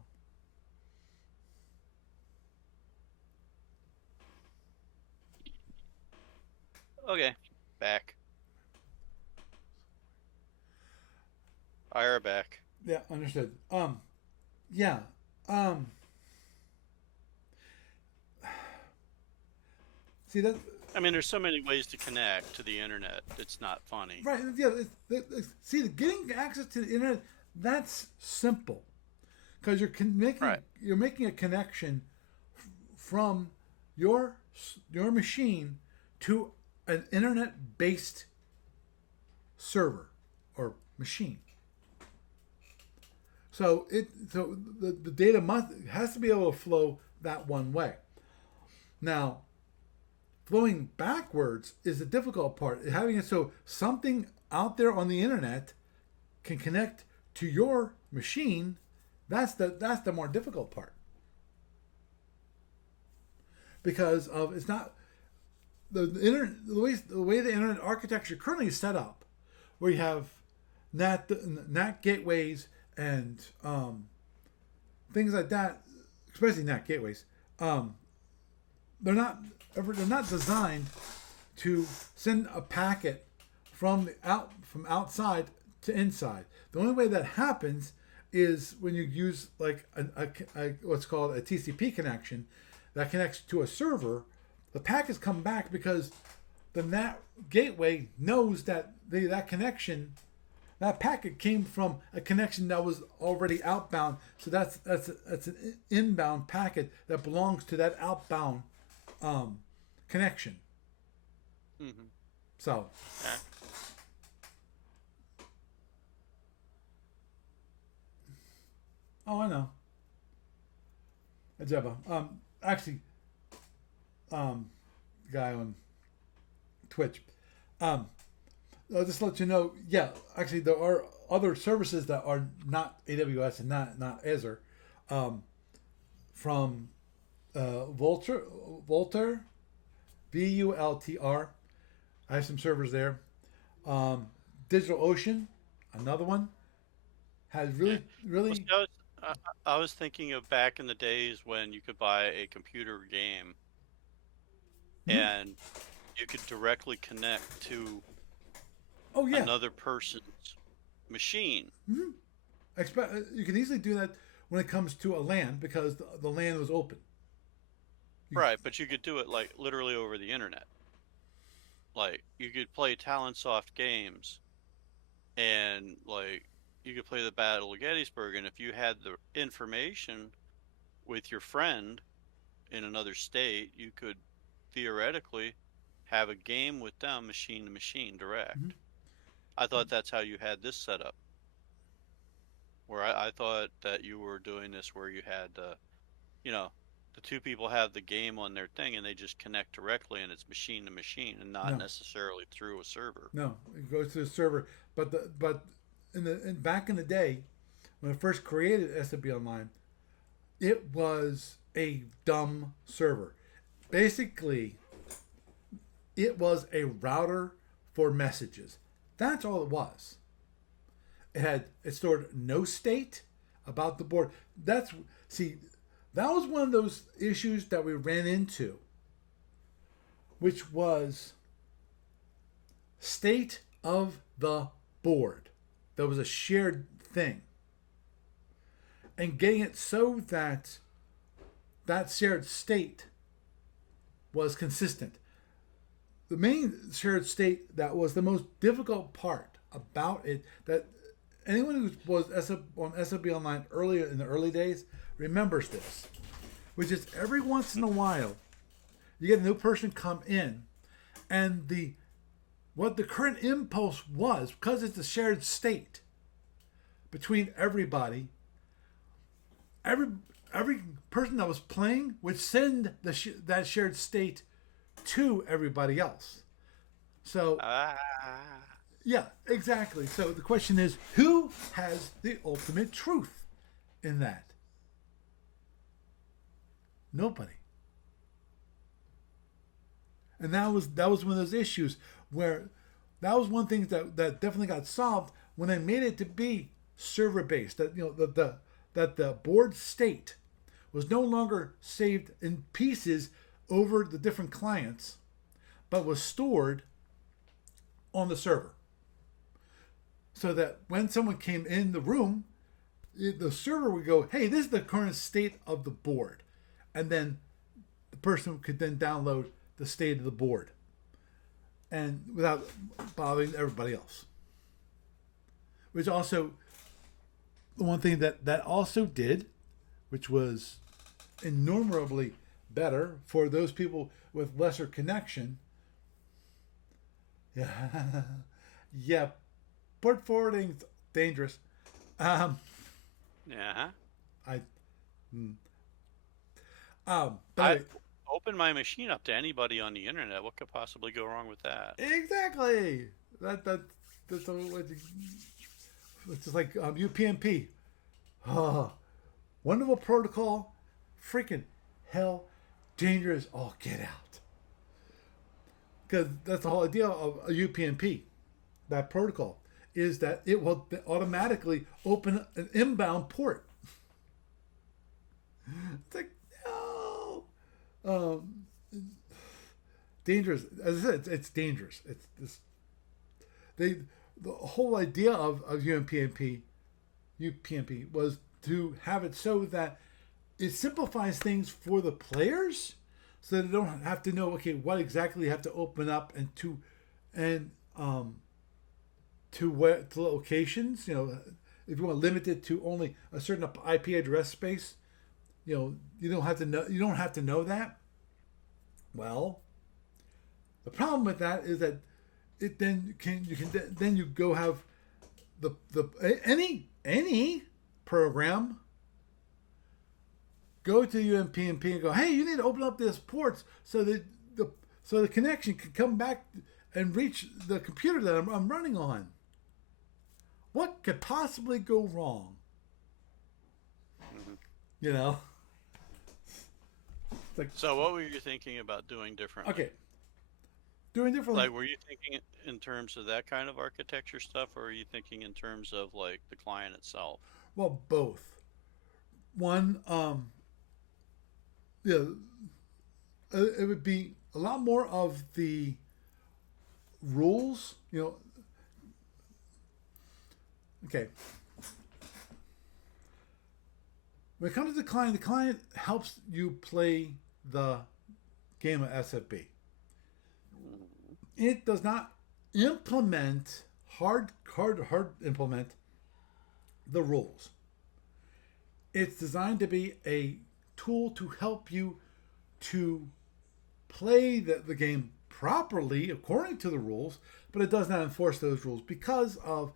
Okay, back. Fire back. Yeah, understood. Yeah. Um, see that. I mean, there's so many ways to connect to the internet. It's not funny. Right. Yeah. See, getting access to the internet, that's simple, because Right. you're making a connection from your your machine to an internet based server or machine. So the data has to be able to flow that one way. Now, flowing backwards is the difficult part. Having it so something out there on the internet can connect to your machine, that's the more difficult part. Because of it's not the internet the way the internet architecture currently is set up, where you have NAT gateways and things like that, especially NAT gateways. Um, they're not designed to send a packet from outside to inside. The only way that happens is when you use like a what's called a TCP connection that connects to a server. The packets come back because the NAT gateway knows that that packet came from a connection that was already outbound. So that's an inbound packet that belongs to that outbound connection. Hmm. So oh, I know. Ajeba. Actually, the guy on Twitch. Um, I'll just let you know. Yeah, actually, there are other services that are not AWS and not Azure, from Vultr, VULTR. I have some servers there. DigitalOcean, another one, has Yeah. really Well, see, really. I was thinking of back in the days when you could buy a computer game Mhm. and you could directly connect to Oh yeah, another person's machine. you can easily do that when it comes to a LAN because the LAN was open. You, Right, but you could do it like literally over the internet. Like you could play Talonsoft games and like you could play the Battle of Gettysburg, and if you had the information with your friend in another state, you could theoretically have a game with them machine to machine direct. I thought that's how you had this set up. Where I thought that you were doing this where you had you know, the two people have the game on their thing and they just connect directly and it's machine to machine and not no, necessarily through a server. no, it goes to the server. But back in the day when I first created SMB Online, it was a dumb server. Basically, it was a router for messages. That's all it was. It stored no state about the board. That's see, that was one of those issues that we ran into, which was state of the board. That was a shared thing. And getting it so that that shared state was consistent. The main shared state that was the most difficult part about it, that anyone who was on SMB Online earlier in the early days remembers this, which is every once in a while you get a new person come in, and the what the current impulse was, because it's a shared state between everybody, every every person that was playing would send that shared state to everybody else. So Ah, yeah, exactly. So the question is, who has the ultimate truth in that? Nobody. And that was one of those issues where that was one thing that definitely got solved when they made it to be server based. That that the board state was no longer saved in pieces over the different clients, but was stored on the server. So that when someone came in the room, the server would go, "Hey, this is the current state of the board," and then the person could then download the state of the board, and without bothering everybody else. Which also the one thing that also did, which was innumerably better for those people with lesser connection. Yeah, yeah, port forwarding's dangerous. Um, yeah. I but I anyway, open my machine up to anybody on the internet. What could possibly go wrong with that? exactly that's it's just like UPnP. Oh, wonderful protocol, freaking hell, dangerous. Oh, get out! Because that's the whole idea of a UPnP. That protocol is that it will automatically open an inbound port. It's like no, um, dangerous. As I said, it's dangerous. It's this. They the whole idea of UPnP was to have it so that it simplifies things for the players, so that they don't have to know okay what exactly you have to open up and to locations. If you want to limit it to only a certain IP address space, you don't have to know that. Well, the problem with that is that it then you go have the any program go to UMPnP and go, hey, you need to open up this ports so that the connection can come back and reach the computer that I'm running on. What could possibly go wrong? Mhm. You know? It's like, So what were you thinking about doing differently? okay, doing differently. Like, were you thinking in terms of that kind of architecture stuff, or are you thinking in terms of like the client itself? Well, both. One, yeah, it would be a lot more of the rules. Okay. When it comes to the client helps you play the game of SFB. Mhm. It does not implement hard implement the rules. It's designed to be a tool to help you to play the game properly according to the rules, but it does not enforce those rules because of,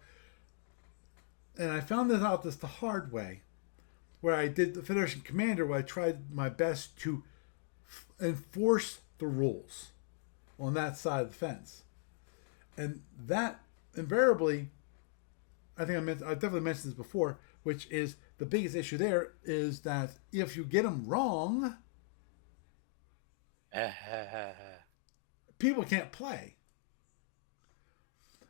and I found this out the hard way, where I did the Federation Commander, where I tried my best to enforce the rules on that side of the fence. And that invariably, I definitely mentioned this before, which is the biggest issue there is that if you get them wrong, people can't play.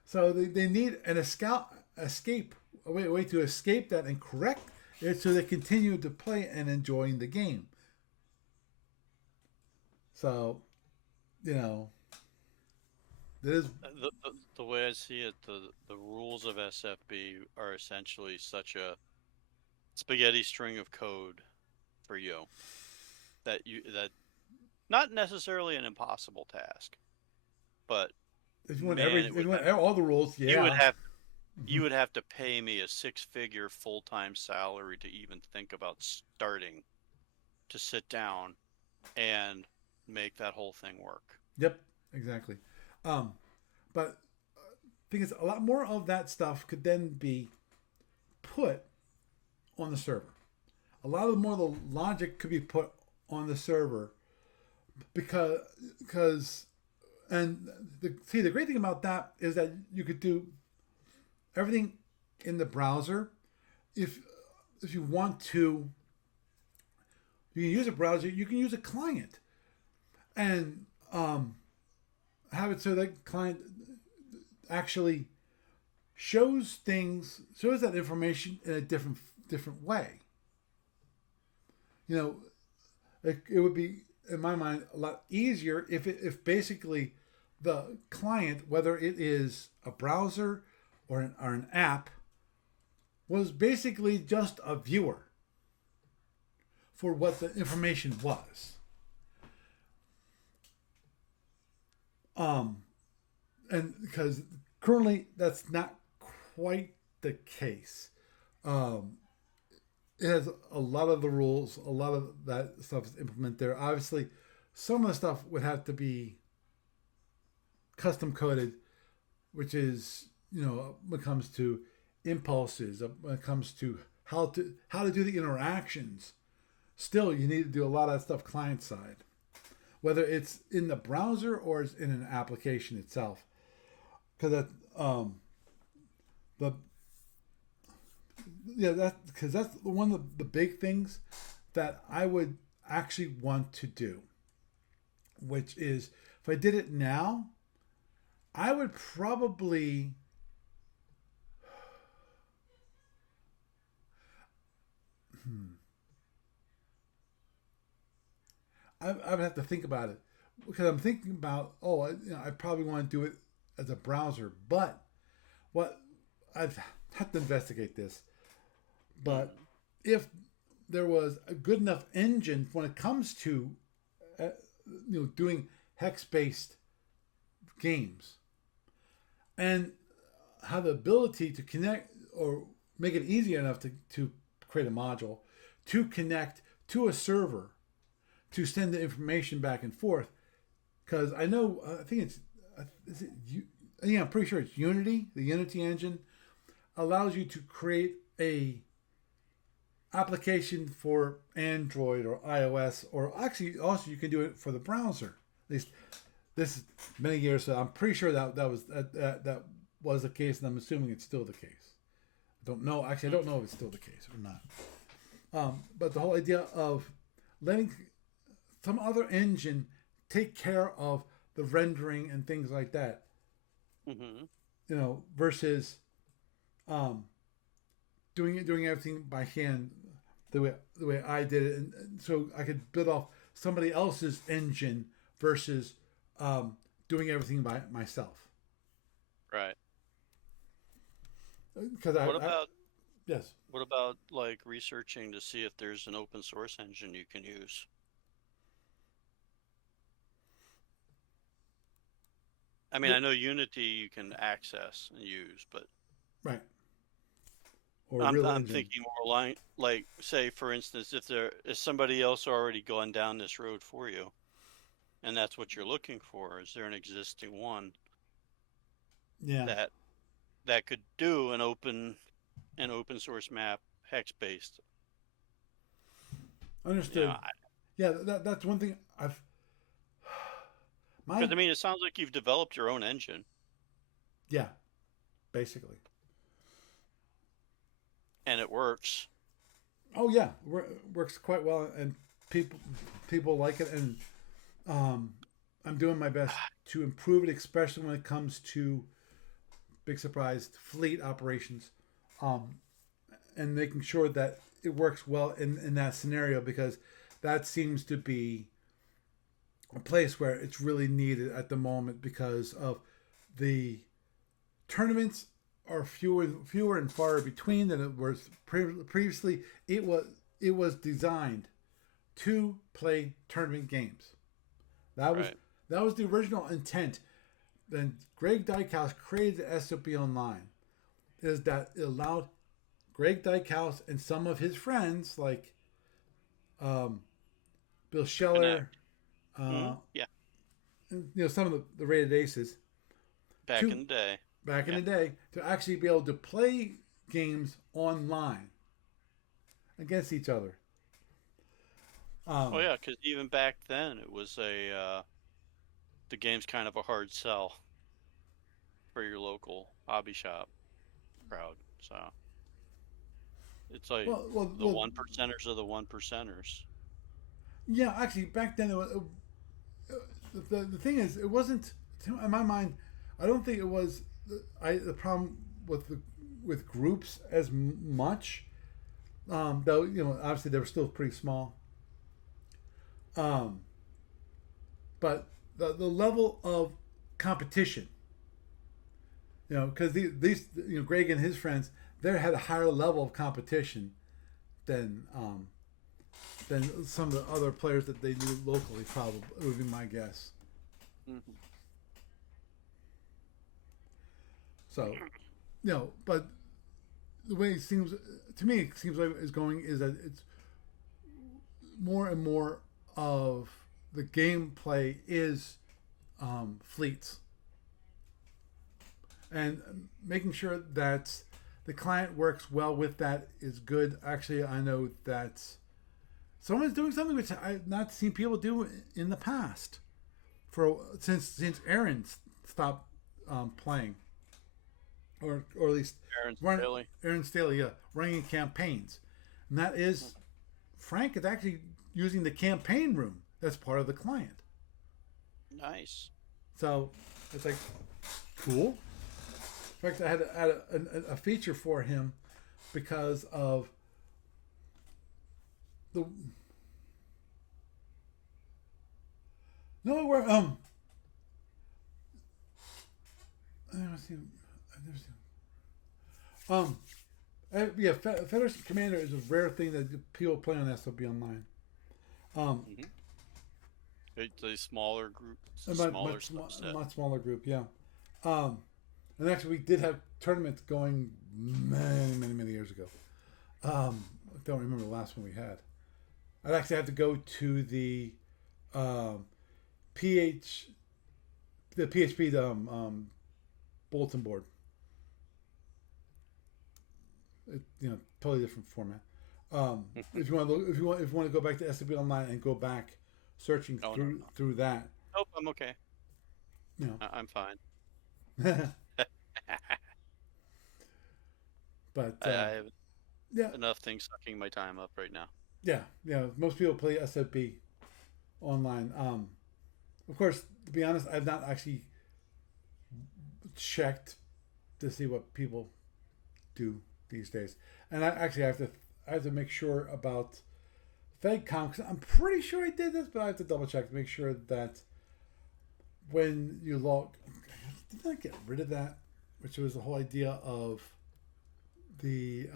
So they need an escape, a way to escape that and correct it so they continue to play and enjoying the game. So, you know, there's The way I see it, the rules of SFB are essentially such a spaghetti string of code for you that not necessarily an impossible task, but man, if you want all the rules, you would yeah. have you would have to pay me a six-figure full-time salary to even think about starting to sit down and make that whole thing work. Yep, exactly. Um, but thing is, a lot more of that stuff could then be put on the server. A lot of more of the logic could be put on the server because and the great thing about that is that you could do everything in the browser. If if you want to, you can use a browser. You can use a client and have it so that client actually shows that information in a different way. You know, it would be in my mind a lot easier if basically the client, whether it is a browser or an app, was basically just a viewer for what the information was. Um, and because currently that's not quite the case. Um, it has a lot of the rules, a lot of that stuff is implemented there. Obviously, some of the stuff would have to be custom coded, which is when it comes to impulses, when it comes to how to do the interactions. Still, you need to do a lot of that stuff client side, whether it's in the browser or it's in an application itself. Because that the yeah that's one of the big things that I would actually want to do, which is if I did it now, I would probably I would have to think about it because I'm thinking about I probably want to do it as a browser, but what I've had to investigate this. But Mhm. if there was a good enough engine when it comes to uh, doing hex based games and have the ability to connect or make it easy enough to create a module to connect to a server to send the information back and forth. Because I know, I think it's, is it, yeah, I'm pretty sure it's Unity. The Unity engine allows you to create a application for Android or iOS, or actually also you can do it for the browser. At least this is many years. So I'm pretty sure that was the case, and I'm assuming it's still the case. I don't know. Actually, I don't know if it's still the case or not. But the whole idea of letting some other engine take care of the rendering and things like that, Mm-hmm. versus doing everything by hand the way I did it, and so I could build off somebody else's engine versus doing everything by myself. Right. Because What about yes, what about like researching to see if there's an open source engine you can use? I mean, I know Unity you can access and use, but right, or a I'm real I'm engine. thinking more like say for instance, if there is somebody else already gone down this road for you, and that's what you're looking for, is there an existing one Yeah, that that could do an open source map hex based? understood. Yeah, that's one thing I've Because my I mean, it sounds like you've developed your own engine yeah, basically. and it works. Oh yeah, works quite well, and people like it, and I'm doing my best to improve it, especially when it comes to big surprise fleet operations, um, and making sure that it works well in that scenario, because that seems to be a place where it's really needed at the moment because of the tournaments are fewer and far between than it was previously. It was designed to play tournament games. That was Right. that was the original intent. Then Greg Dykhouse created the SOP Online, is that it allowed Greg Dykhouse and some of his friends like Bill Connect. Scheller, uh, Yeah. some of the rated aces, Back in to the day. back in Yeah. the day, to actually be able to play games online against each other. Oh Um, yeah, because even back then it was the game's kind of a hard sell for your local hobby shop crowd. So it's like the well, one percenters of the one percenters. yeah. Actually, back then, the thing is, it wasn't in my mind. I don't think it was the problem with groups as much. Though obviously they were still pretty small. Um, but the level of competition, because these Greg and his friends, they had a higher level of competition than some of the other players that they knew locally. Probably would be my guess. Hmm. So, but the way it seems to me, it seems like it's going is that it's more and more of the gameplay is fleets, and making sure that the client works well with that is good. Actually, I know that someone's doing something which I've not seen people do in the past since Aaron stopped playing, or at least Aaron run Staley. Aaron Staley, running campaigns, and that is Frank is actually using the campaign room that's part of the client. Nice. So it's like cool. In fact, I had a feature for him because of the no where I never seen I've never seen yeah, Federation Commander is a rare thing that people play on SOB Online. Um, Hmm. It's a smaller group. It's a a smaller subset. much smaller group, yeah. Um, and actually, we did have tournaments going many years ago. I don't remember the last one we had. I'd actually have to go to um, PH the PHP bulletin board. Totally different format. If you want to go back to SB Online and go back searching Oh no, through no. through that, Nope, I'm okay. You I'm fine. know. But I have yeah, enough things sucking my time up right now. yeah. Most people play SFB online. Of course, to be honest, I've not actually checked to see what people do these days, and I have to make sure about FedCom because I'm pretty sure I did this, but I have to double check to make sure that when you log, did I get rid of that? Which was the whole idea of the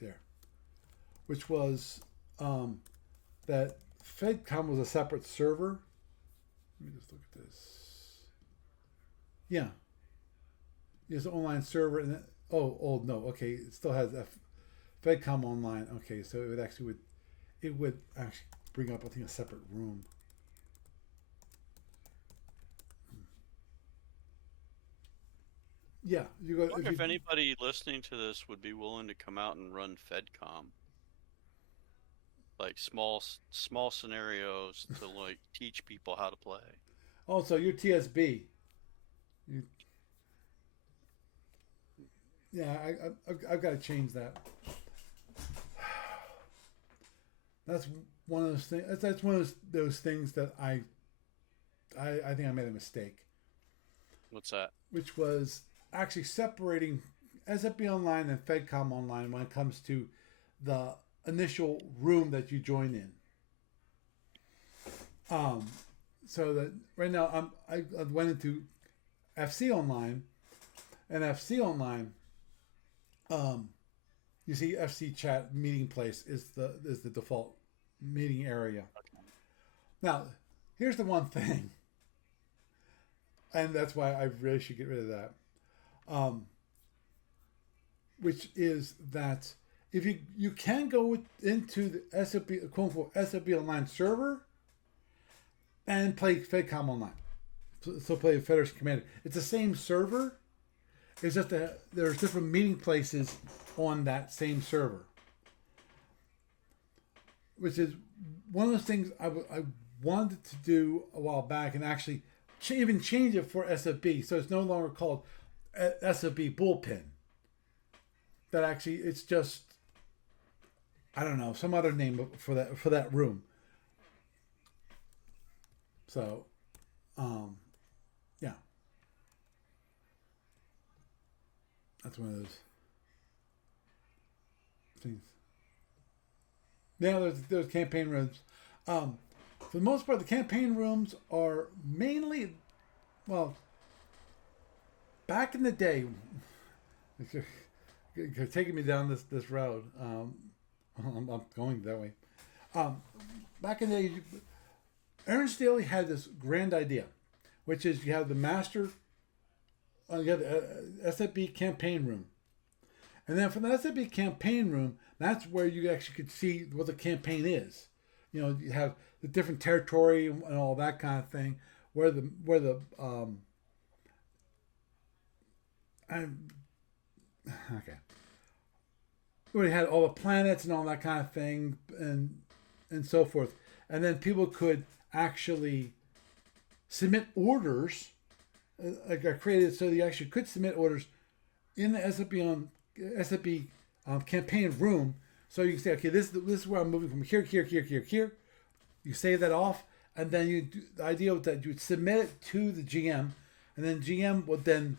there, which was that FedCom was a separate server. Let me just look at this. Yeah, it's an online server, and then, oh no, okay, it still has FedCom online. Okay, so it would actually bring up I think a separate room. Yeah, you I go if wonder you. if anybody listening to this would be willing to come out and run FedCom, like small scenarios to like teach people how to play. Also, your TSB. You, yeah, I've got to change that. That's one of those things. That's one of those things that I think I made a mistake, What's that? which was actually separating SFB Online and FedCom Online when it comes to the initial room that you join in. Um, so that right now I went into FC Online, and FC Online, um, you see FC Chat meeting place is the default meeting area. Now, here's the one thing, and that's why I really should get rid of that. Um, which is that if you can go into the SFB quote unquote SFB Online server and play FedCom Online, so play Federation Commander. It's the same server. It's just that there's different meeting places on that same server, which is one of those things I wanted to do a while back and actually even change it for SFB, so it's no longer called SFB Bullpen. That actually it's just I don't know some other name for that room. So, yeah, that's one of those things. Yeah, there's campaign rooms. For the most part, the campaign rooms are mainly well. Back in the day, you're taking me down this road. I'm going that way. Um, Back in the day, Ernst Daly had this grand idea, which is you have the master, you have the SFB campaign room, and then from the SFB campaign room, that's where you actually could see what the campaign is. You know, you have the different territory and all that kind of thing, where the and, okay, where you had all the planets and all that kind of thing, and so forth, and then people could actually submit orders. Like I created so you actually could submit orders in the SFB campaign room. So you can say, okay, this is where I'm moving from here. You save that off, and then the idea was that you would submit it to the GM, and then GM would then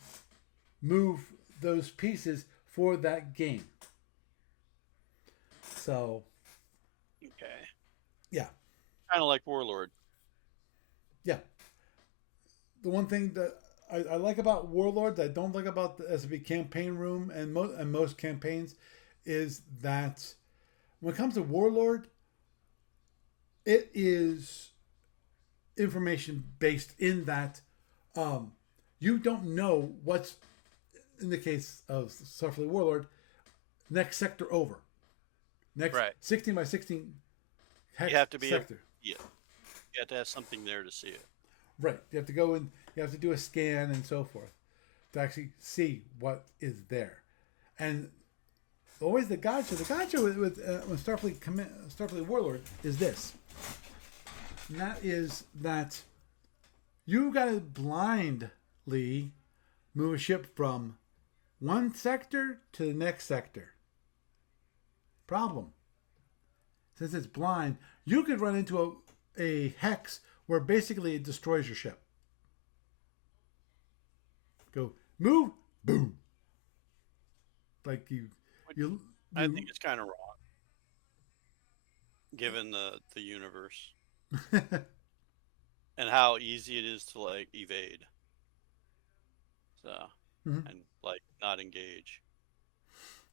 move those pieces for that game. So Okay. yeah, Kind of like Warlord. yeah. The one thing that I like about Warlord that I don't like about the SFB campaign room and most campaigns is that when it comes to Warlord, it is information based in that you don't know what's in the case of Starfleet Warlord next sector over next Right. 16 by 16 hex You have to be able, sector. yeah. You have to have something there to see it. Right. You have to go and you have to do a scan and so forth to actually see what is there. And always the gotcha with Starfleet Warlord is this. And that is that You got to blindly move a ship from one sector to the next sector. Problem. Since it's blind, you could run into a hex where basically it destroys your ship. Go move, boom. Like Which you, I think it's kind of wrong, given the universe and how easy it is to like evade. So and like not engage.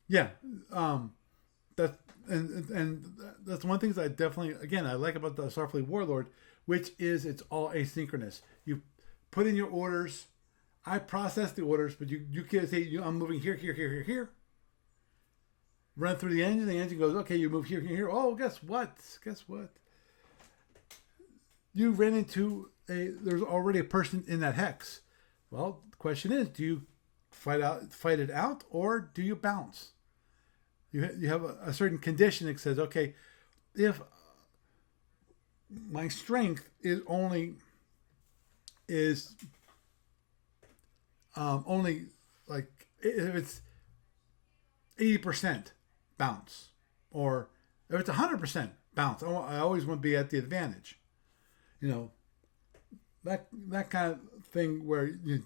Yeah, that and that's one of the things I definitely again I like about the Starfleet Warlord, which is it's all asynchronous. You put in your orders, I process the orders, but you can't say I'm moving here, here, here, here, here. Run through the engine goes, okay, you move here, here, here. Oh, guess what? Guess what? You ran into there's already a person in that hex. Well, the question is, do you fight it out, or do you bounce? You have a certain condition that says, okay, if my strength is only like if it's 80% bounce, or if it's 100% bounce, I always want to be at the advantage. You know, that kind of thing where you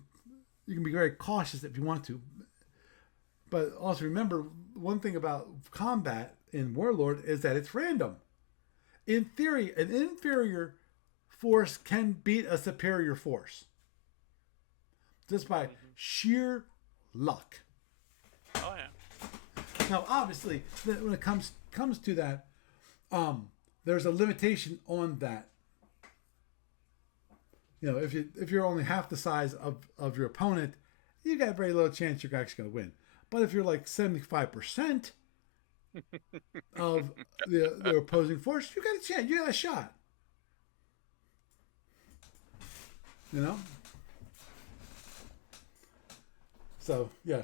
can be very cautious if you want to. But also remember, one thing about combat in Warlord is that it's random. In theory, an inferior force can beat a superior force just by sheer luck. Oh yeah. Now, obviously, when it comes to that, there's a limitation on that. You know, if you're only half the size of your opponent, you got a very low chance you're actually going to win. But if you're like 75% of the opposing force, you got a chance. You got a shot. You know. So yeah,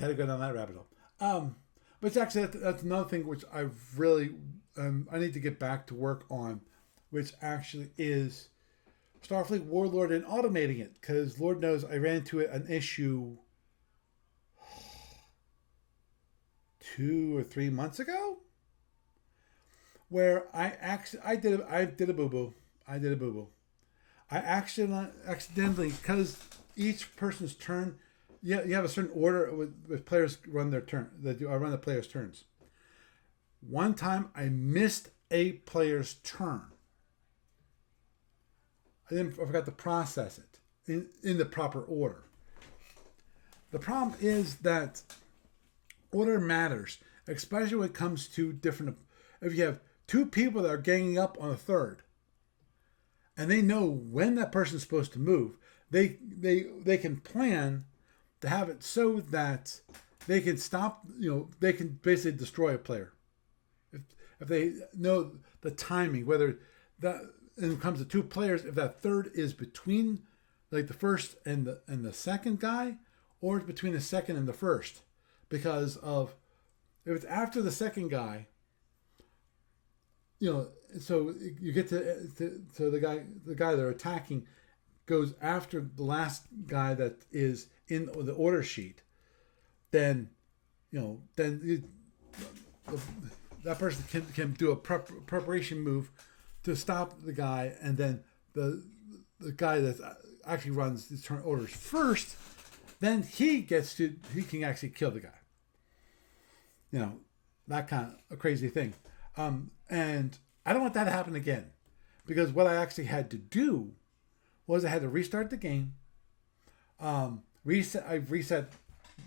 had to go down that rabbit hole. But it's actually that's another thing which I really I need to get back to work on, which actually is Starfleet Warlord and automating it, because Lord knows I ran into an issue 2 or 3 months ago where I did a boo boo. I accidentally, because each person's turn, you have a certain order with players run their turn. That I run the players' turns. One time I missed a player's turn. I forgot to process it in the proper order. The problem is that order matters, especially when it comes to different. If you have two people that are ganging up on a third, and they know when that person's supposed to move, they can plan to have it so that they can stop. You know, they can basically destroy a player if they know the timing. Whether that and it comes to two players, if that third is between like the first and the second guy, or it's between the second and the first, because of if it's after the second guy, you know, so you get to the guy they're attacking goes after the last guy that is in the order sheet, then that person can do a preparation move to stop the guy, and then the guy that actually runs his turn orders first, then he can actually kill the guy. You know, that kind of a crazy thing. And I don't want that to happen again, because what I actually had to do was I had to restart the game. I've reset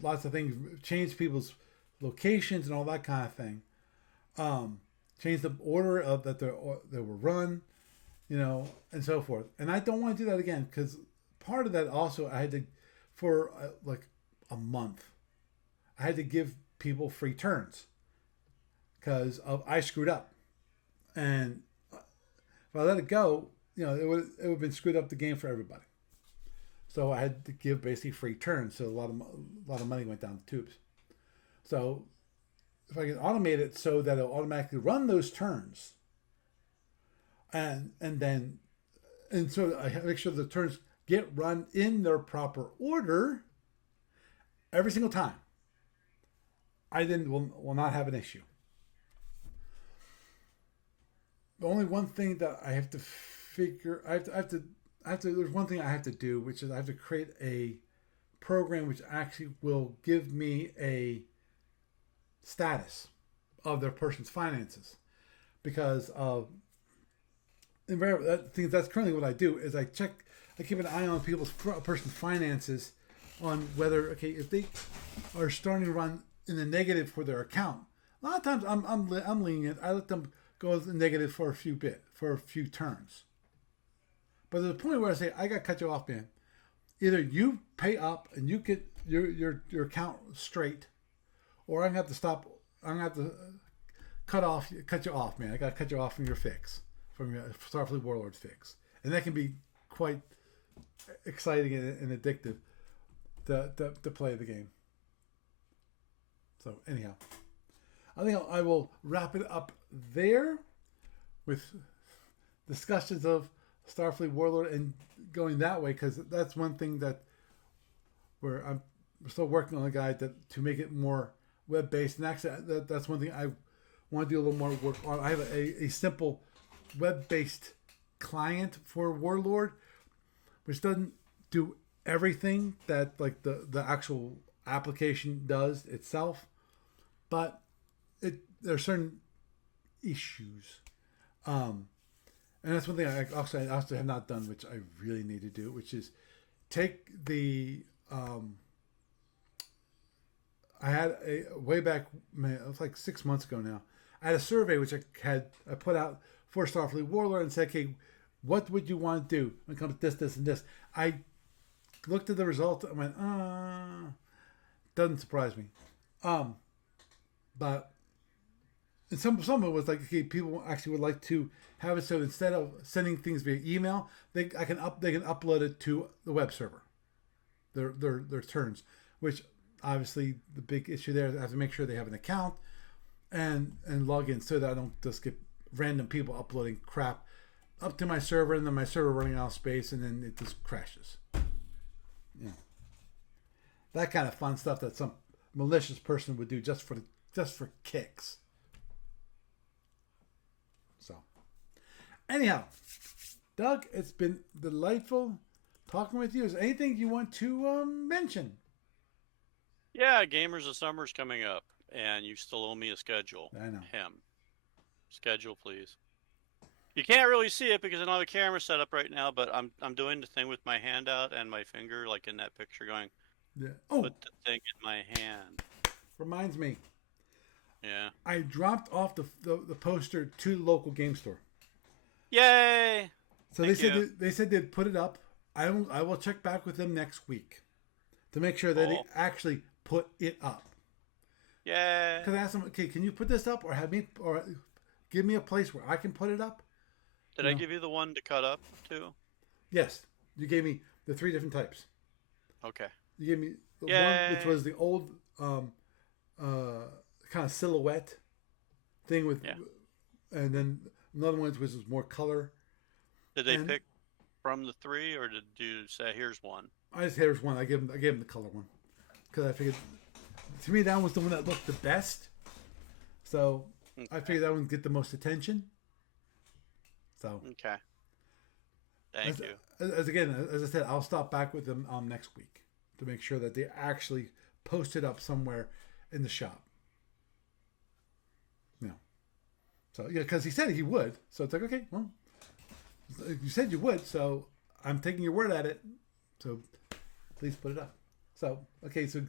lots of things, changed people's locations and all that kind of thing. Change the order of that they were run, you know, and so forth. And I don't want to do that again, because part of that also I had to, for like a month, I had to give people free turns because I screwed up, and if I let it go, you know, it would have been screwed up the game for everybody. So I had to give basically free turns. So a lot of money went down the tubes. So if I can automate it so that it'll automatically run those turns, and then and so I make sure the turns get run in their proper order every single time. I then will not have an issue. The only one thing that I have to figure, there's one thing I have to do, which is I have to create a program which actually will give me a status of their person's finances, because that's currently what I do is I keep an eye on person's finances, on whether, okay, if they are starting to run in the negative for their account. A lot of times I'm lenient. I let them go negative for a few turns. But there's a point where I say, I got to cut you off, man. Either you pay up and you get your account straight, or I'm gonna have to stop. I'm gonna have to cut you off, man. I got to cut you off from your fix, from your Starfleet Warlords fix, and that can be quite exciting and addictive to play the game. So anyhow, I think I will wrap it up there with discussions of Starfleet Warlord and going that way, because that's one thing that we're still working on a guide to make it more web based, and actually that's one thing I want to do a little more work on. I have a simple web based client for Warlord, which doesn't do everything that like the actual application does itself, but there are certain issues. And that's one thing I also have not done, which I really need to do, which is take the I had a way back, man, it was like 6 months ago now. I had a survey which I put out for Starfleet Warlord and said, okay, what would you want to do when it comes to this, and this? I looked at the results and went, doesn't surprise me. But and some of it was like, okay, people actually would like to have it so instead of sending things via email, they can upload it to the web server. Their turns, which obviously the big issue there is I have to make sure they have an account and log in, so that I don't just get random people uploading crap up to my server and then my server running out of space and then it just crashes. Yeah, that kind of fun stuff that some malicious person would do just for kicks. So, anyhow, Doug, it's been delightful talking with you. Is there anything you want to mention? Yeah, Gamers of Summer's coming up, and you still owe me a schedule. I know. Schedule, please. You can't really see it because I don't have a camera set up right now, but I'm doing the thing with my hand out and my finger, like in that picture, going, Yeah. Oh, put the thing in my hand. reminds me. Yeah. I dropped off the poster to the local game store. Yay! So they said they'd put it up. I will check back with them next week to make sure that they actually put it up. Yay! Because I asked them, okay, can you put this up, or give me a place where I can put it up? Did I give you the one to cut up too? Yes, you gave me the 3 different types. Okay. You gave me the one which was the old kind of silhouette thing with, and then another one which was more color. Did they pick from the 3, or did you say here's one? I just here's one. I gave him the color one because I figured, to me, that was the one that looked the best. So I figured that one would get the most attention. So okay. Thank you. As I said, I'll stop back with them next week to make sure that they actually post it up somewhere in the shop. Yeah. So yeah, because he said he would. So it's like, okay, well, you said you would, so I'm taking your word at it. So please put it up. So okay, so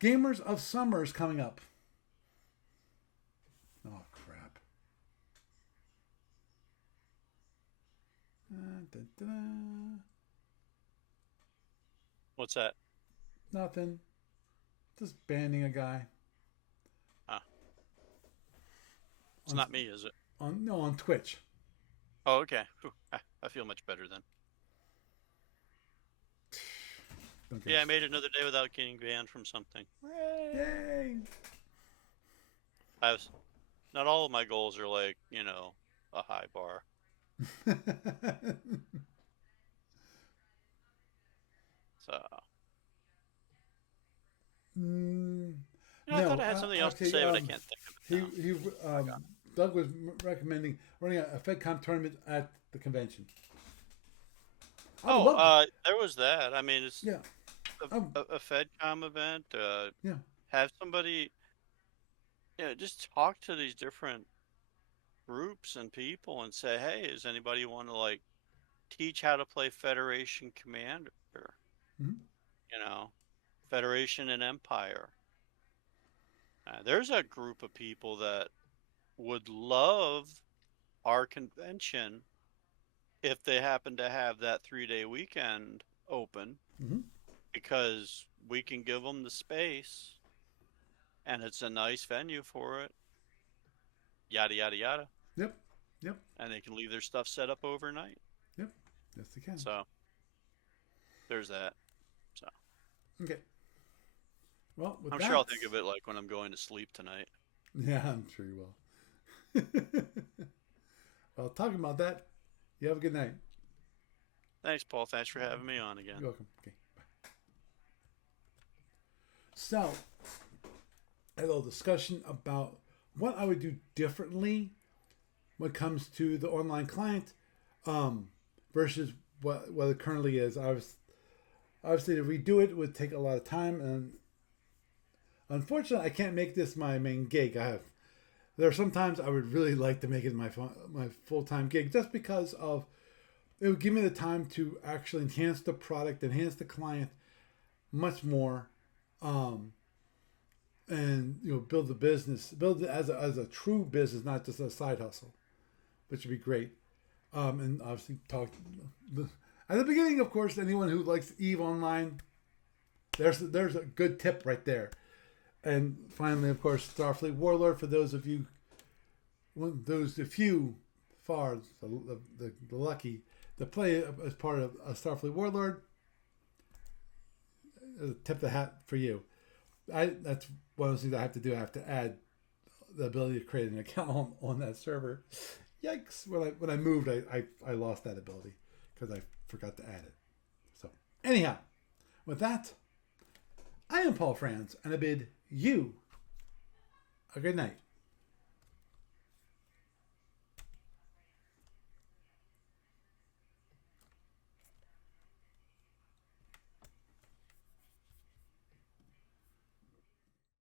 Gamers of Summer is coming up. Oh crap. What's that? Nothing. Just banning a guy. It's not me, is it? On Twitch. Oh, okay. I feel much better then. Yeah, I made another day without getting banned from something. Yay! Not all of my goals are like, a high bar. So, Mm, I thought no, I had something else to actually, say, but I can't think of it now. Doug was recommending running a FedCom tournament at the convention. I would love to. There was that. I mean, it's Yeah, um, a FedCom event. yeah, Have somebody, just talk to these different groups and people and say, hey, does anybody want to like teach how to play Federation Commander? mhm. You know, Federation and Empire. There's a group of people that would love our convention if they happen to have that 3-day weekend open Mhm. because we can give them the space and it's a nice venue for it. Yada, yada, yada. Yep, yep, And they can leave their stuff set up overnight. yep. Yes, they can. So there's that. So Okay. Well, with I'm sure I'll that, think of it like when I'm going to sleep tonight. yeah, I'm sure you will. Well, talking about that, you have a good night. Thanks, Paul. Thanks for having me on You're again. welcome. Okay. Bye. So, a little discussion about what I would do differently when it comes to the online client versus what it currently is. Obviously, to redo it would take a lot of time, and unfortunately, I can't make this my main gig. There are some times I would really like to make it my full time gig, just because of it would give me the time to actually enhance the product, enhance the client much more, um, and build the business, build it as a true business, not just a side hustle, which would be great. And obviously talk at the beginning, of course. Anyone who likes Eve Online, there's a good tip right there. And finally, of course, Starfleet Warlord. For those of you, the few far the lucky to play as part of a Starfleet Warlord, tip the hat for you. That's one of those things I have to do. I have to add the ability to create an account on that server. Yikes! When I moved, I lost that ability because I forgot to add it. So anyhow, with that, I am Paul Franz, and I bid you a good night.